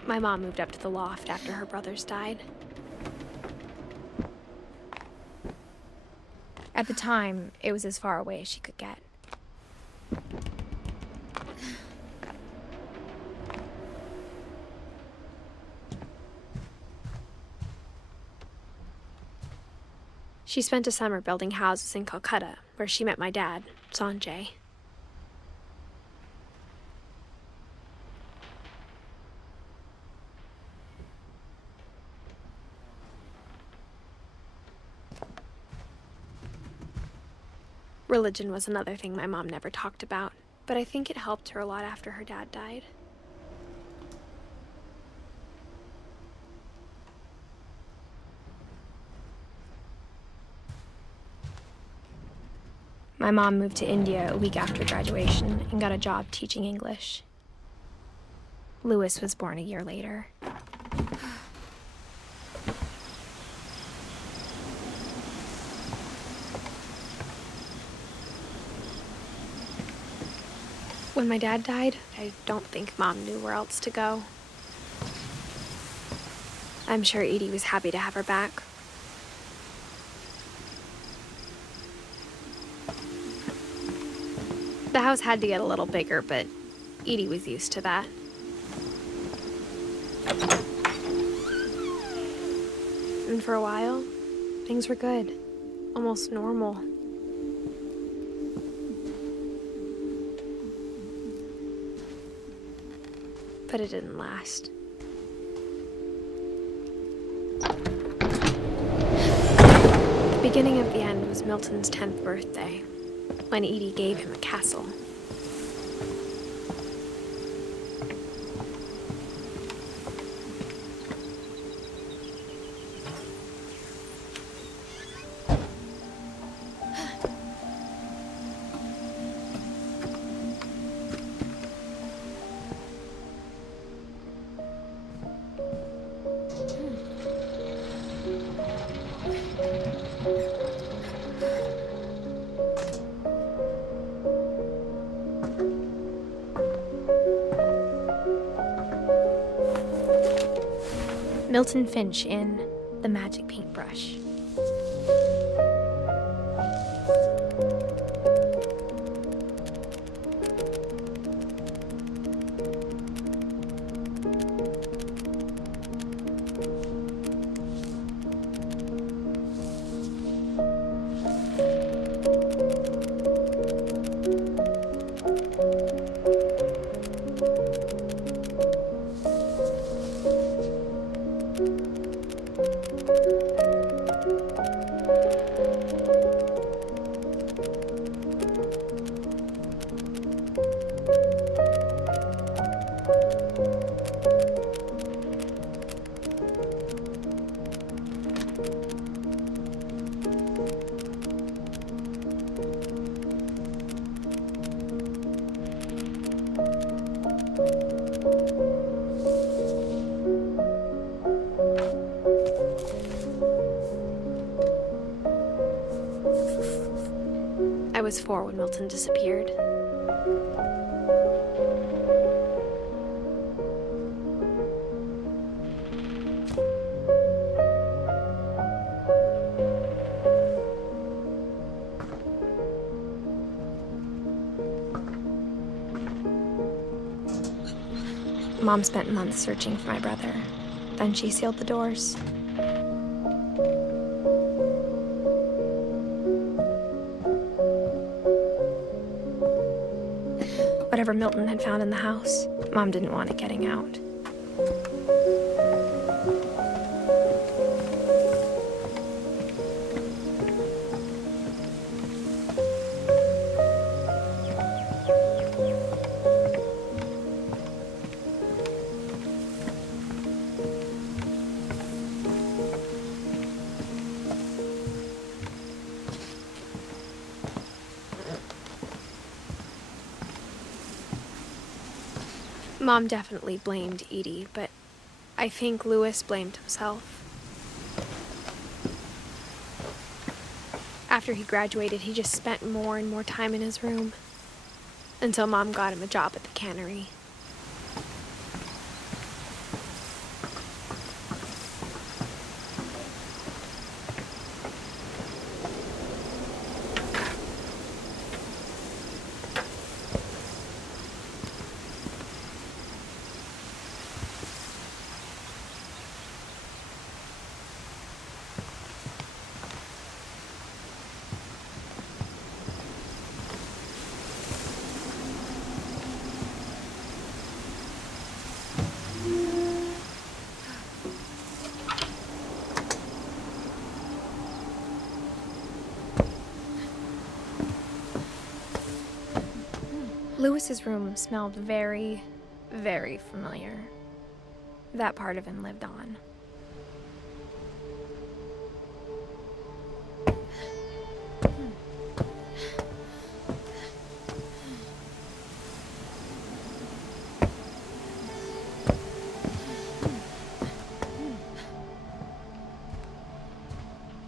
My mom moved up to the loft after her brothers died. At the time, it was as far away as she could get. She spent a summer building houses in Calcutta, where she met my dad, Sanjay. Religion was another thing my mom never talked about, but I think it helped her a lot after her dad died. My mom moved to India a week after graduation and got a job teaching English. Louis was born a year later. When my dad died, I don't think Mom knew where else to go. I'm sure Edie was happy to have her back. The house had to get a little bigger, but Edie was used to that. And for a while, things were good. Almost normal. But it didn't last. The beginning of the end was Milton's 10th birthday, when Edie gave him a castle. Milton Finch in The Magic Paintbrush. I was 4 when Milton disappeared. Mom spent months searching for my brother. Then she sealed the doors. Whatever Milton had found in the house, Mom didn't want it getting out. Mom definitely blamed Edie, but I think Louis blamed himself. After he graduated, he just spent more and more time in his room, until Mom got him a job at the cannery. Louis's room smelled very, very familiar. That part of him lived on.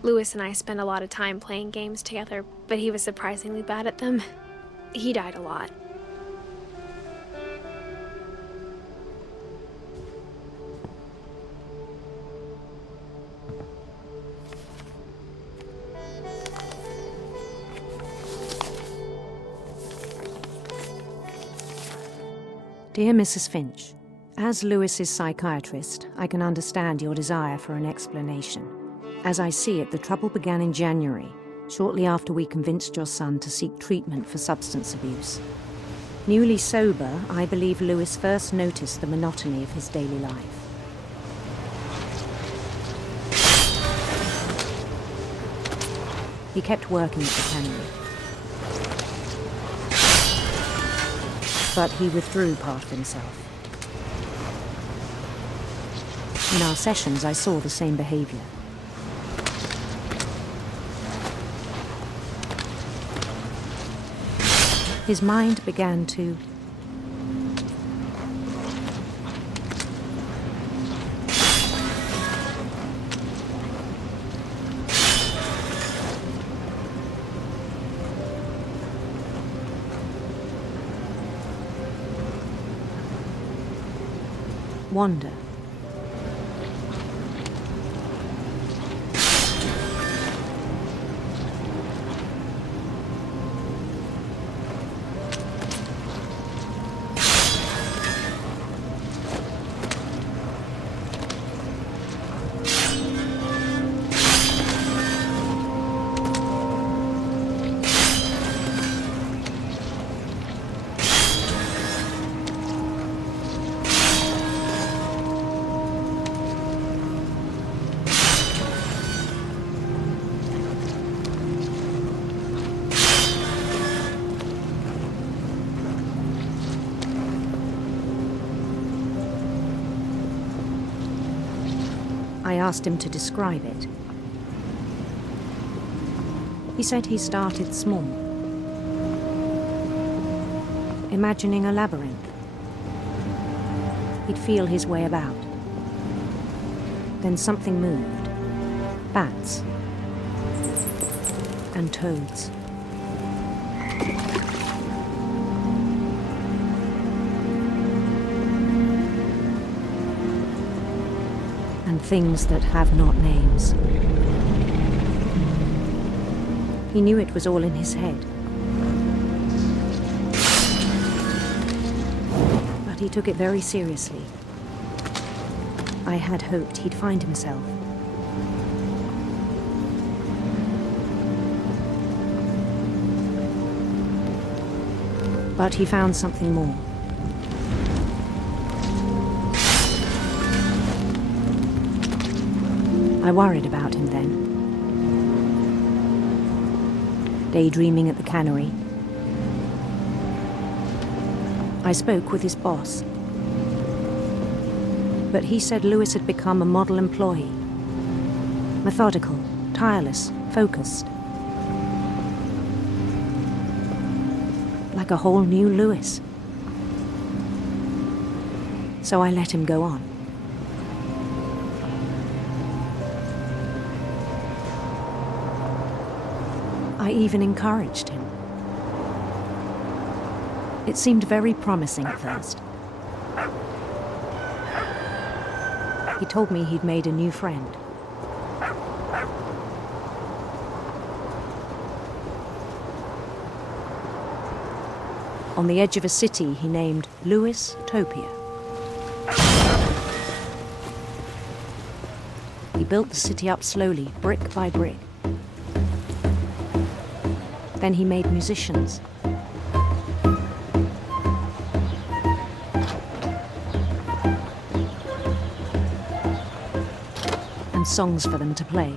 Louis and I spent a lot of time playing games together, but he was surprisingly bad at them. He died a lot. Dear Mrs. Finch, as Lewis's psychiatrist, I can understand your desire for an explanation. As I see it, the trouble began in January, shortly after we convinced your son to seek treatment for substance abuse. Newly sober, I believe Lewis first noticed the monotony of his daily life. He kept working at the cannery. But he withdrew part of himself. In our sessions, I saw the same behavior. His mind began to wander. I asked him to describe it. He said he started small, imagining a labyrinth. He'd feel his way about. Then something moved. Bats and toads. And things that have not names. He knew it was all in his head. But he took it very seriously. I had hoped he'd find himself. But he found something more. I worried about him then. Daydreaming at the cannery. I spoke with his boss. But he said Lewis had become a model employee. Methodical, tireless, focused. Like a whole new Lewis. So I let him go on. I even encouraged him. It seemed very promising at first. He told me he'd made a new friend. On the edge of a city he named Lewis Topia. He built the city up slowly, brick by brick. Then he made musicians. And songs for them to play.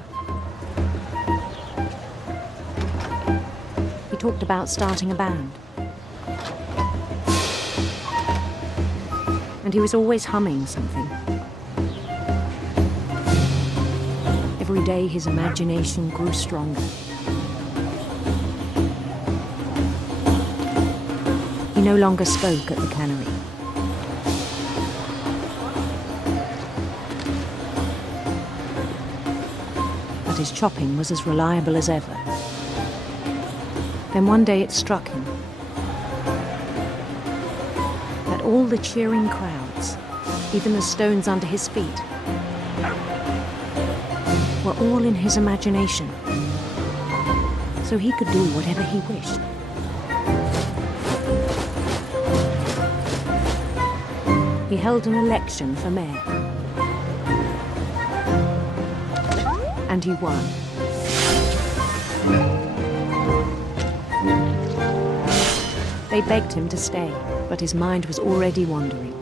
He talked about starting a band. And he was always humming something. Every day his imagination grew stronger. He no longer spoke at the cannery. But his chopping was as reliable as ever. Then one day it struck him that all the cheering crowds, even the stones under his feet, were all in his imagination, so he could do whatever he wished. he held an election for mayor. And he won. They begged him to stay, but his mind was already wandering.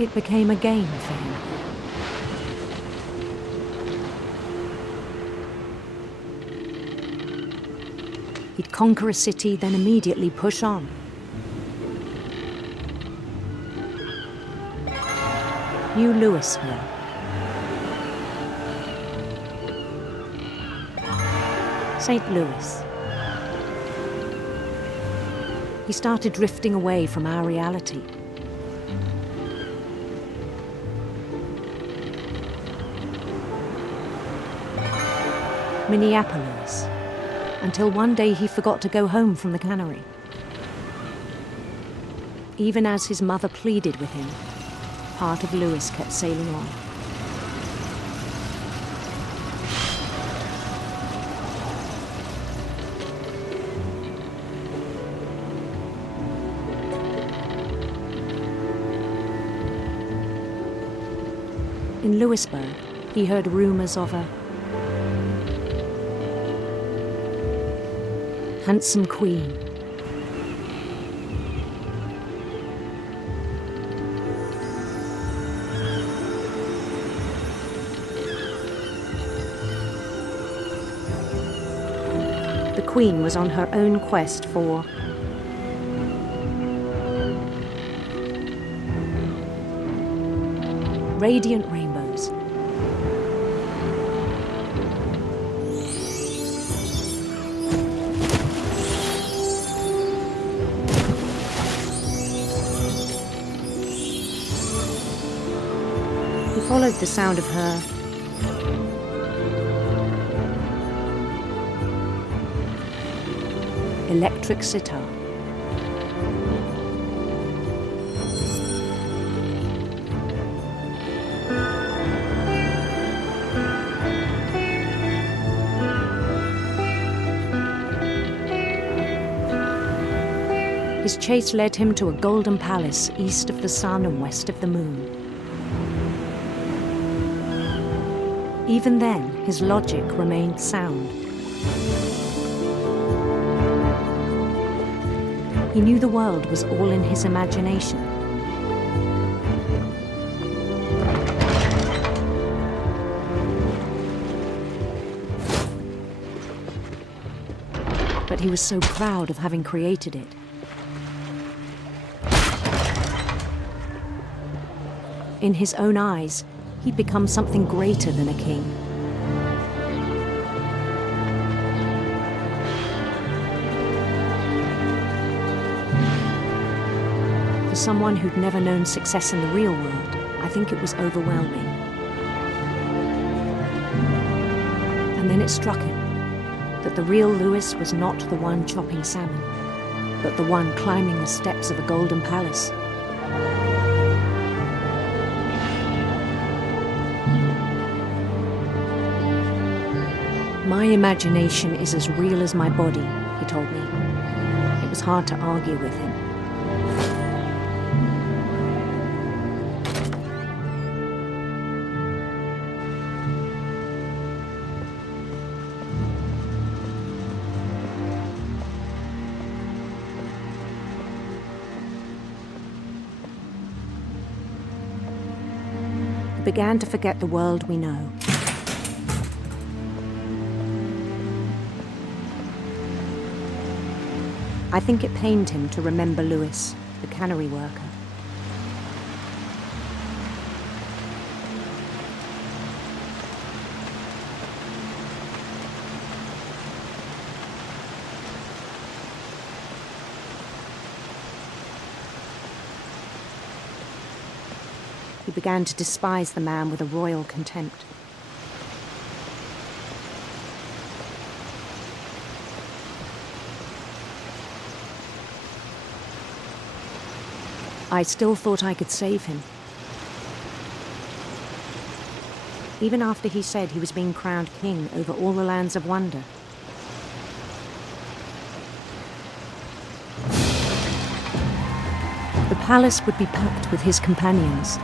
It became a game for him. He'd conquer a city, then immediately push on. New Louisville. St. Louis. He started drifting away from our reality. Minneapolis, until one day he forgot to go home from the cannery. Even as his mother pleaded with him, part of Louis kept sailing on. In Louisburg, he heard rumors of a handsome queen. The queen was on her own quest for radiant rainbows. He followed the sound of her electric sitar. His chase led him to a golden palace east of the sun and west of the moon. Even then, his logic remained sound. He knew the world was all in his imagination. But he was so proud of having created it. In his own eyes, he'd become something greater than a king. For someone who'd never known success in the real world, I think it was overwhelming. And then it struck him that the real Louis was not the one chopping salmon, but the one climbing the steps of a golden palace. My imagination is as real as my body, he told me. It was hard to argue with him. He began to forget the world we know. I think it pained him to remember Louis, the cannery worker. He began to despise the man with a royal contempt. I still thought I could save him. Even after he said he was being crowned king over all the lands of wonder. The palace would be packed with his companions.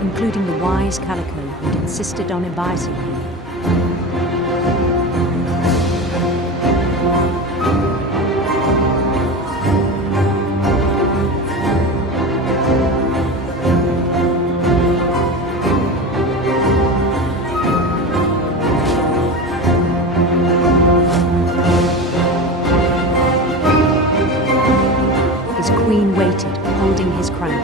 Including the wise Calico who'd insisted on advising him. His queen waited, holding his crown.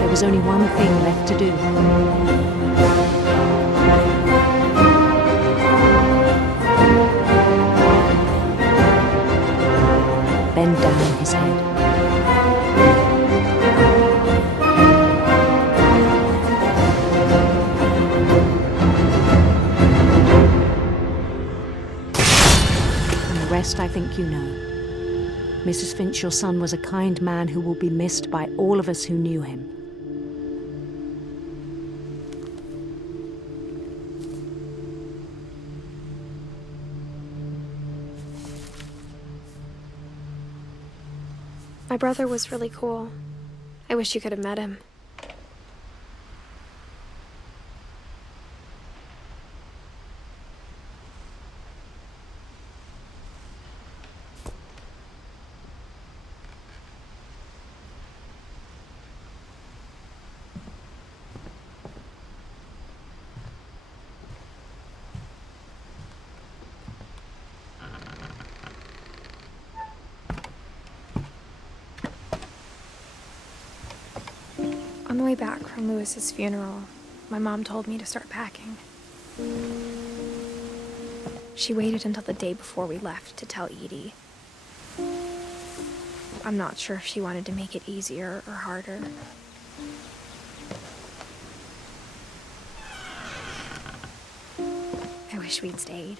There was only one thing left to do. Bend down his head. And the rest I think you know. Mrs. Finch, your son was a kind man who will be missed by all of us who knew him. My brother was really cool. I wish you could have met him. On the way back from Lewis's funeral, my mom told me to start packing. She waited until the day before we left to tell Edie. I'm not sure if she wanted to make it easier or harder. I wish we'd stayed.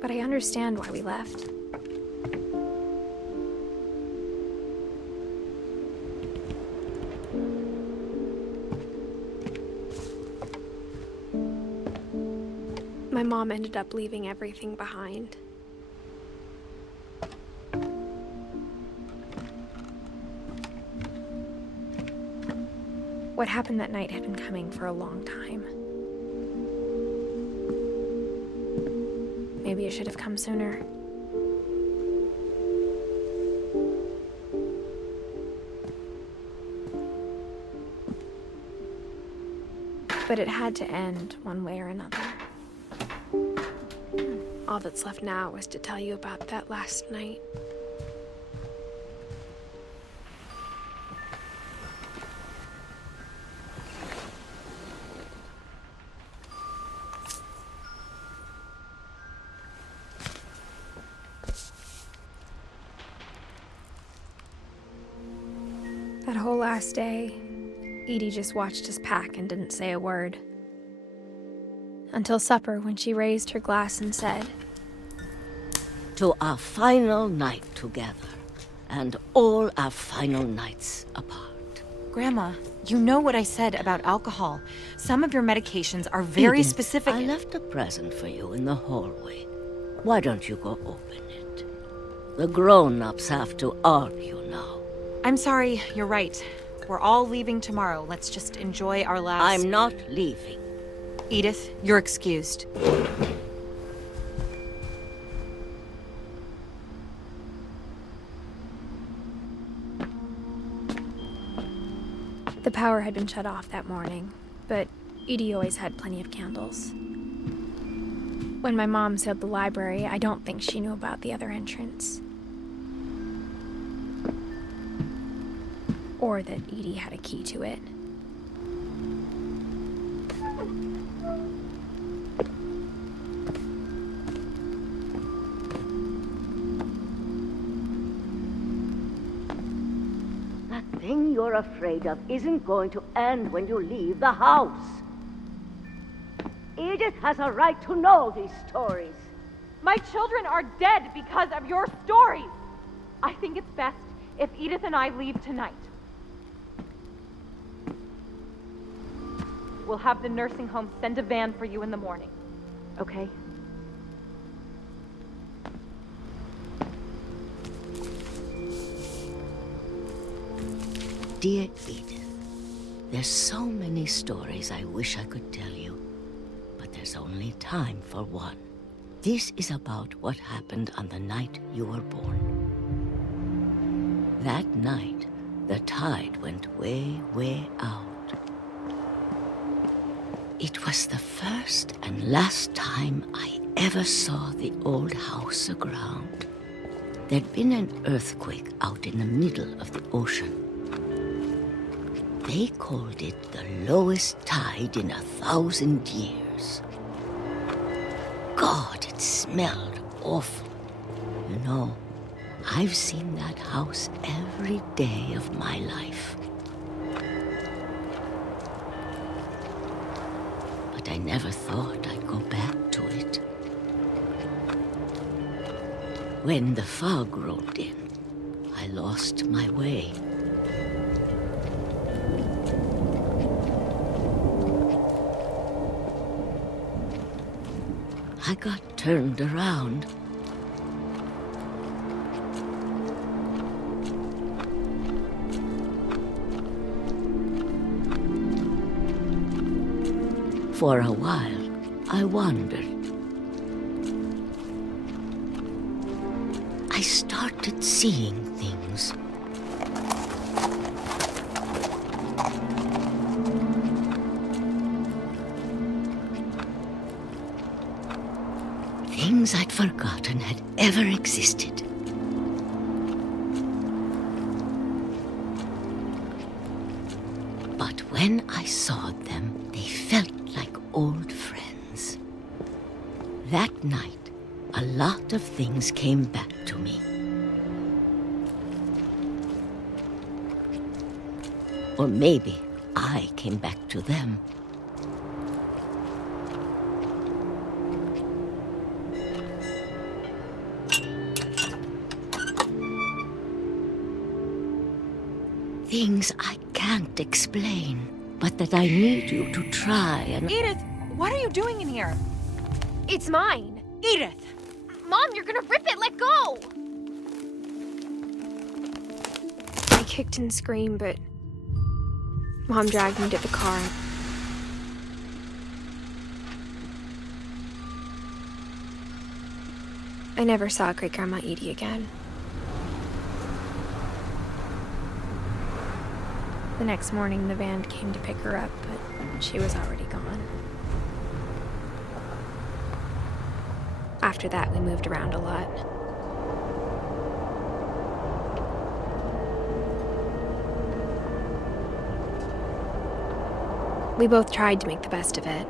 But I understand why we left. My mom ended up leaving everything behind. What happened that night had been coming for a long time. Maybe it should have come sooner. But it had to end one way or another. All that's left now is to tell you about that last night. That whole last day, Edie just watched us pack and didn't say a word. Until supper, when she raised her glass and said, "To our final night together, and all our final nights apart." Grandma, you know what I said about alcohol. Some of your medications are very Edith, specific. I left a present for you in the hallway. Why don't you go open it? The grown-ups have to argue now. I'm sorry, you're right. We're all leaving tomorrow. Let's just enjoy our last... I'm not leaving. Edith, you're excused. The power had been shut off that morning, but Edie always had plenty of candles. When my mom sealed the library, I don't think she knew about the other entrance. Or that Edie had a key to it. That thing you're afraid of isn't going to end when you leave the house. Edith has a right to know these stories. My children are dead because of your stories. I think it's best if Edith and I leave tonight. We'll have the nursing home send a van for you in the morning, okay? Dear Edith, there's so many stories I wish I could tell you, but there's only time for one. This is about what happened on the night you were born. That night, the tide went way, way out. It was the first and last time I ever saw the old house aground. There'd been an earthquake out in the middle of the ocean. They called it the lowest tide in 1,000 years. God, it smelled awful. You know, I've seen that house every day of my life. But I never thought I'd go back to it. When the fog rolled in, I lost my way. I got turned around. For a while, I wandered. I started seeing things. Things I'd forgotten had ever existed. But when I saw them, they felt like old friends. That night, a lot of things came back to me. Or maybe I came back to them. Things I can't explain, but that I need you to try and... Edith, what are you doing in here? It's mine. Edith! Mom, you're gonna rip it! Let go! I kicked and screamed, but Mom dragged me to the car. I never saw Great-Grandma Edie again. The next morning, the van came to pick her up, but she was already gone. After that, we moved around a lot. We both tried to make the best of it.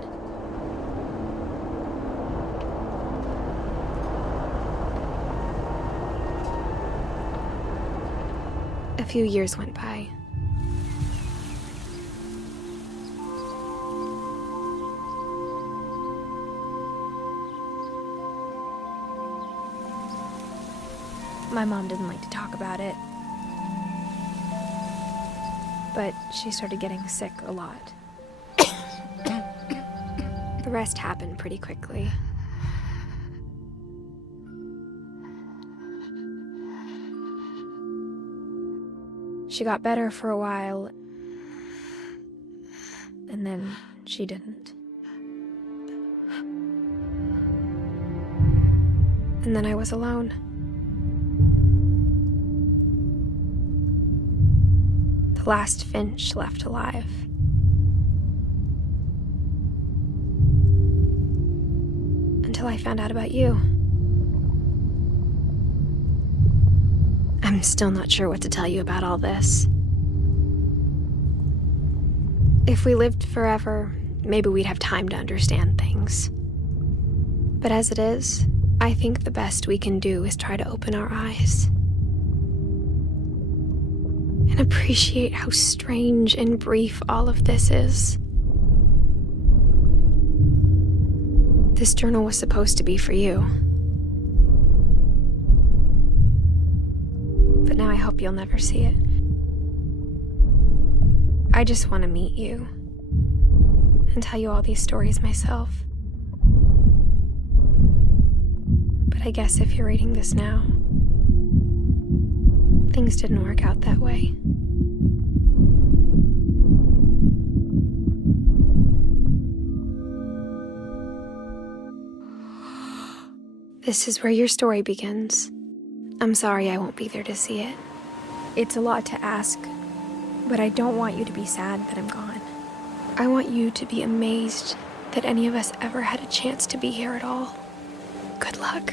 A few years went by. My mom didn't like to talk about it, but she started getting sick a lot. The rest happened pretty quickly. She got better for a while, and then she didn't. And then I was alone. The last Finch left alive. Until I found out about you. I'm still not sure what to tell you about all this. If we lived forever, maybe we'd have time to understand things. But as it is, I think the best we can do is try to open our eyes. And appreciate how strange and brief all of this is. This journal was supposed to be for you. But now I hope you'll never see it. I just want to meet you and tell you all these stories myself. But I guess if you're reading this now, things didn't work out that way. This is where your story begins. I'm sorry I won't be there to see it. It's a lot to ask, but I don't want you to be sad that I'm gone. I want you to be amazed that any of us ever had a chance to be here at all. Good luck.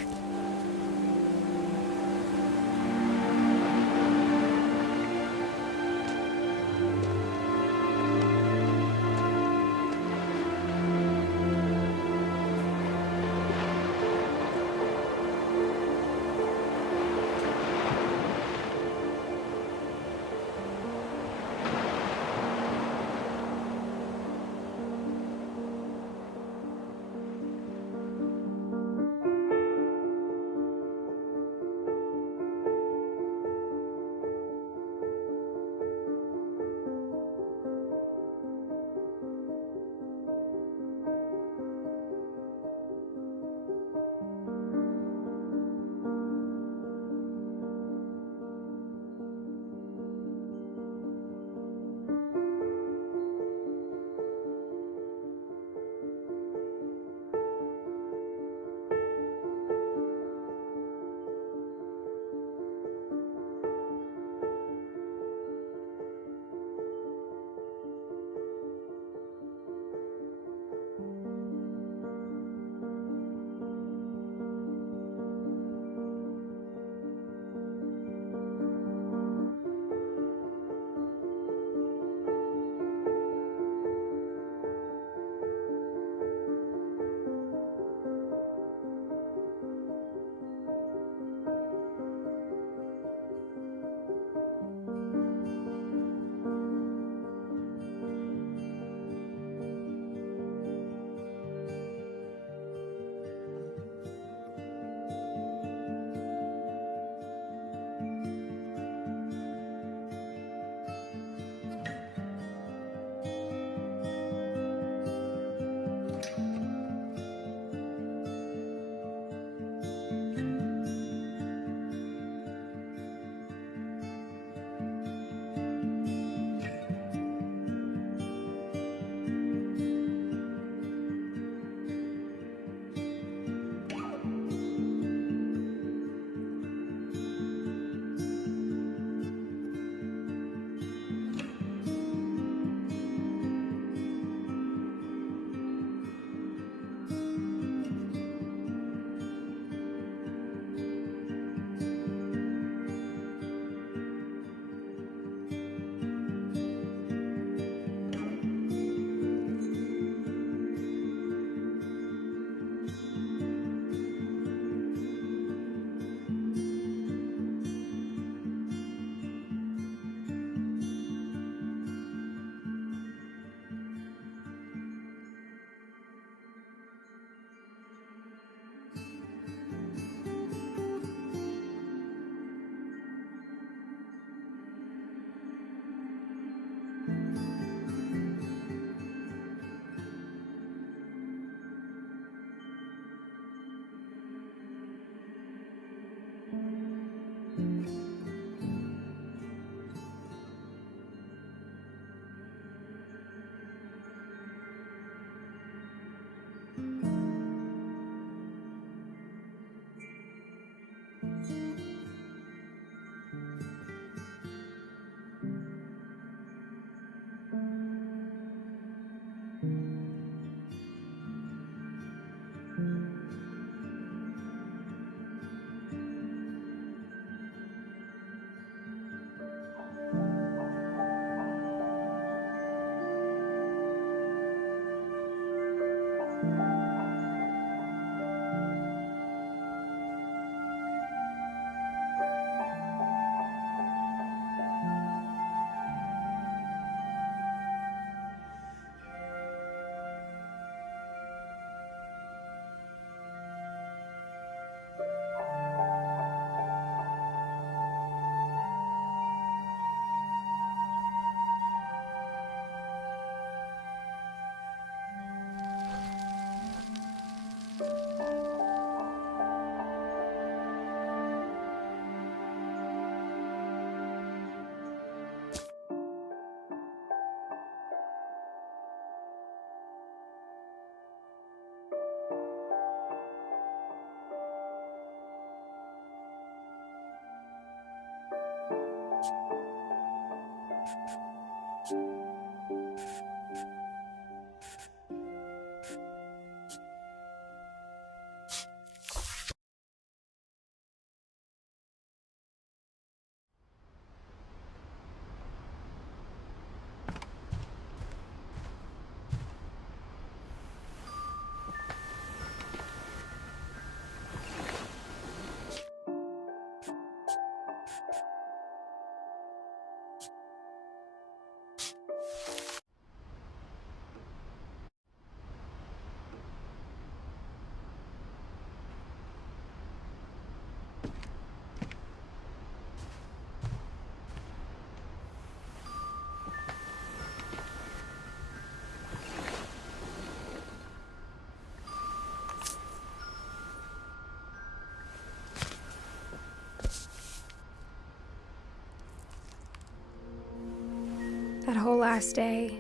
That whole last day,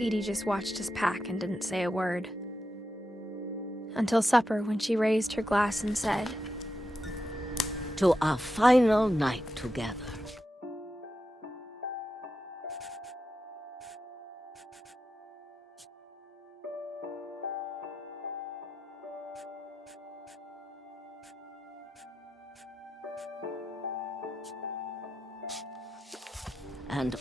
Edie just watched us pack and didn't say a word. Until supper, when she raised her glass and said, "To our final night together." And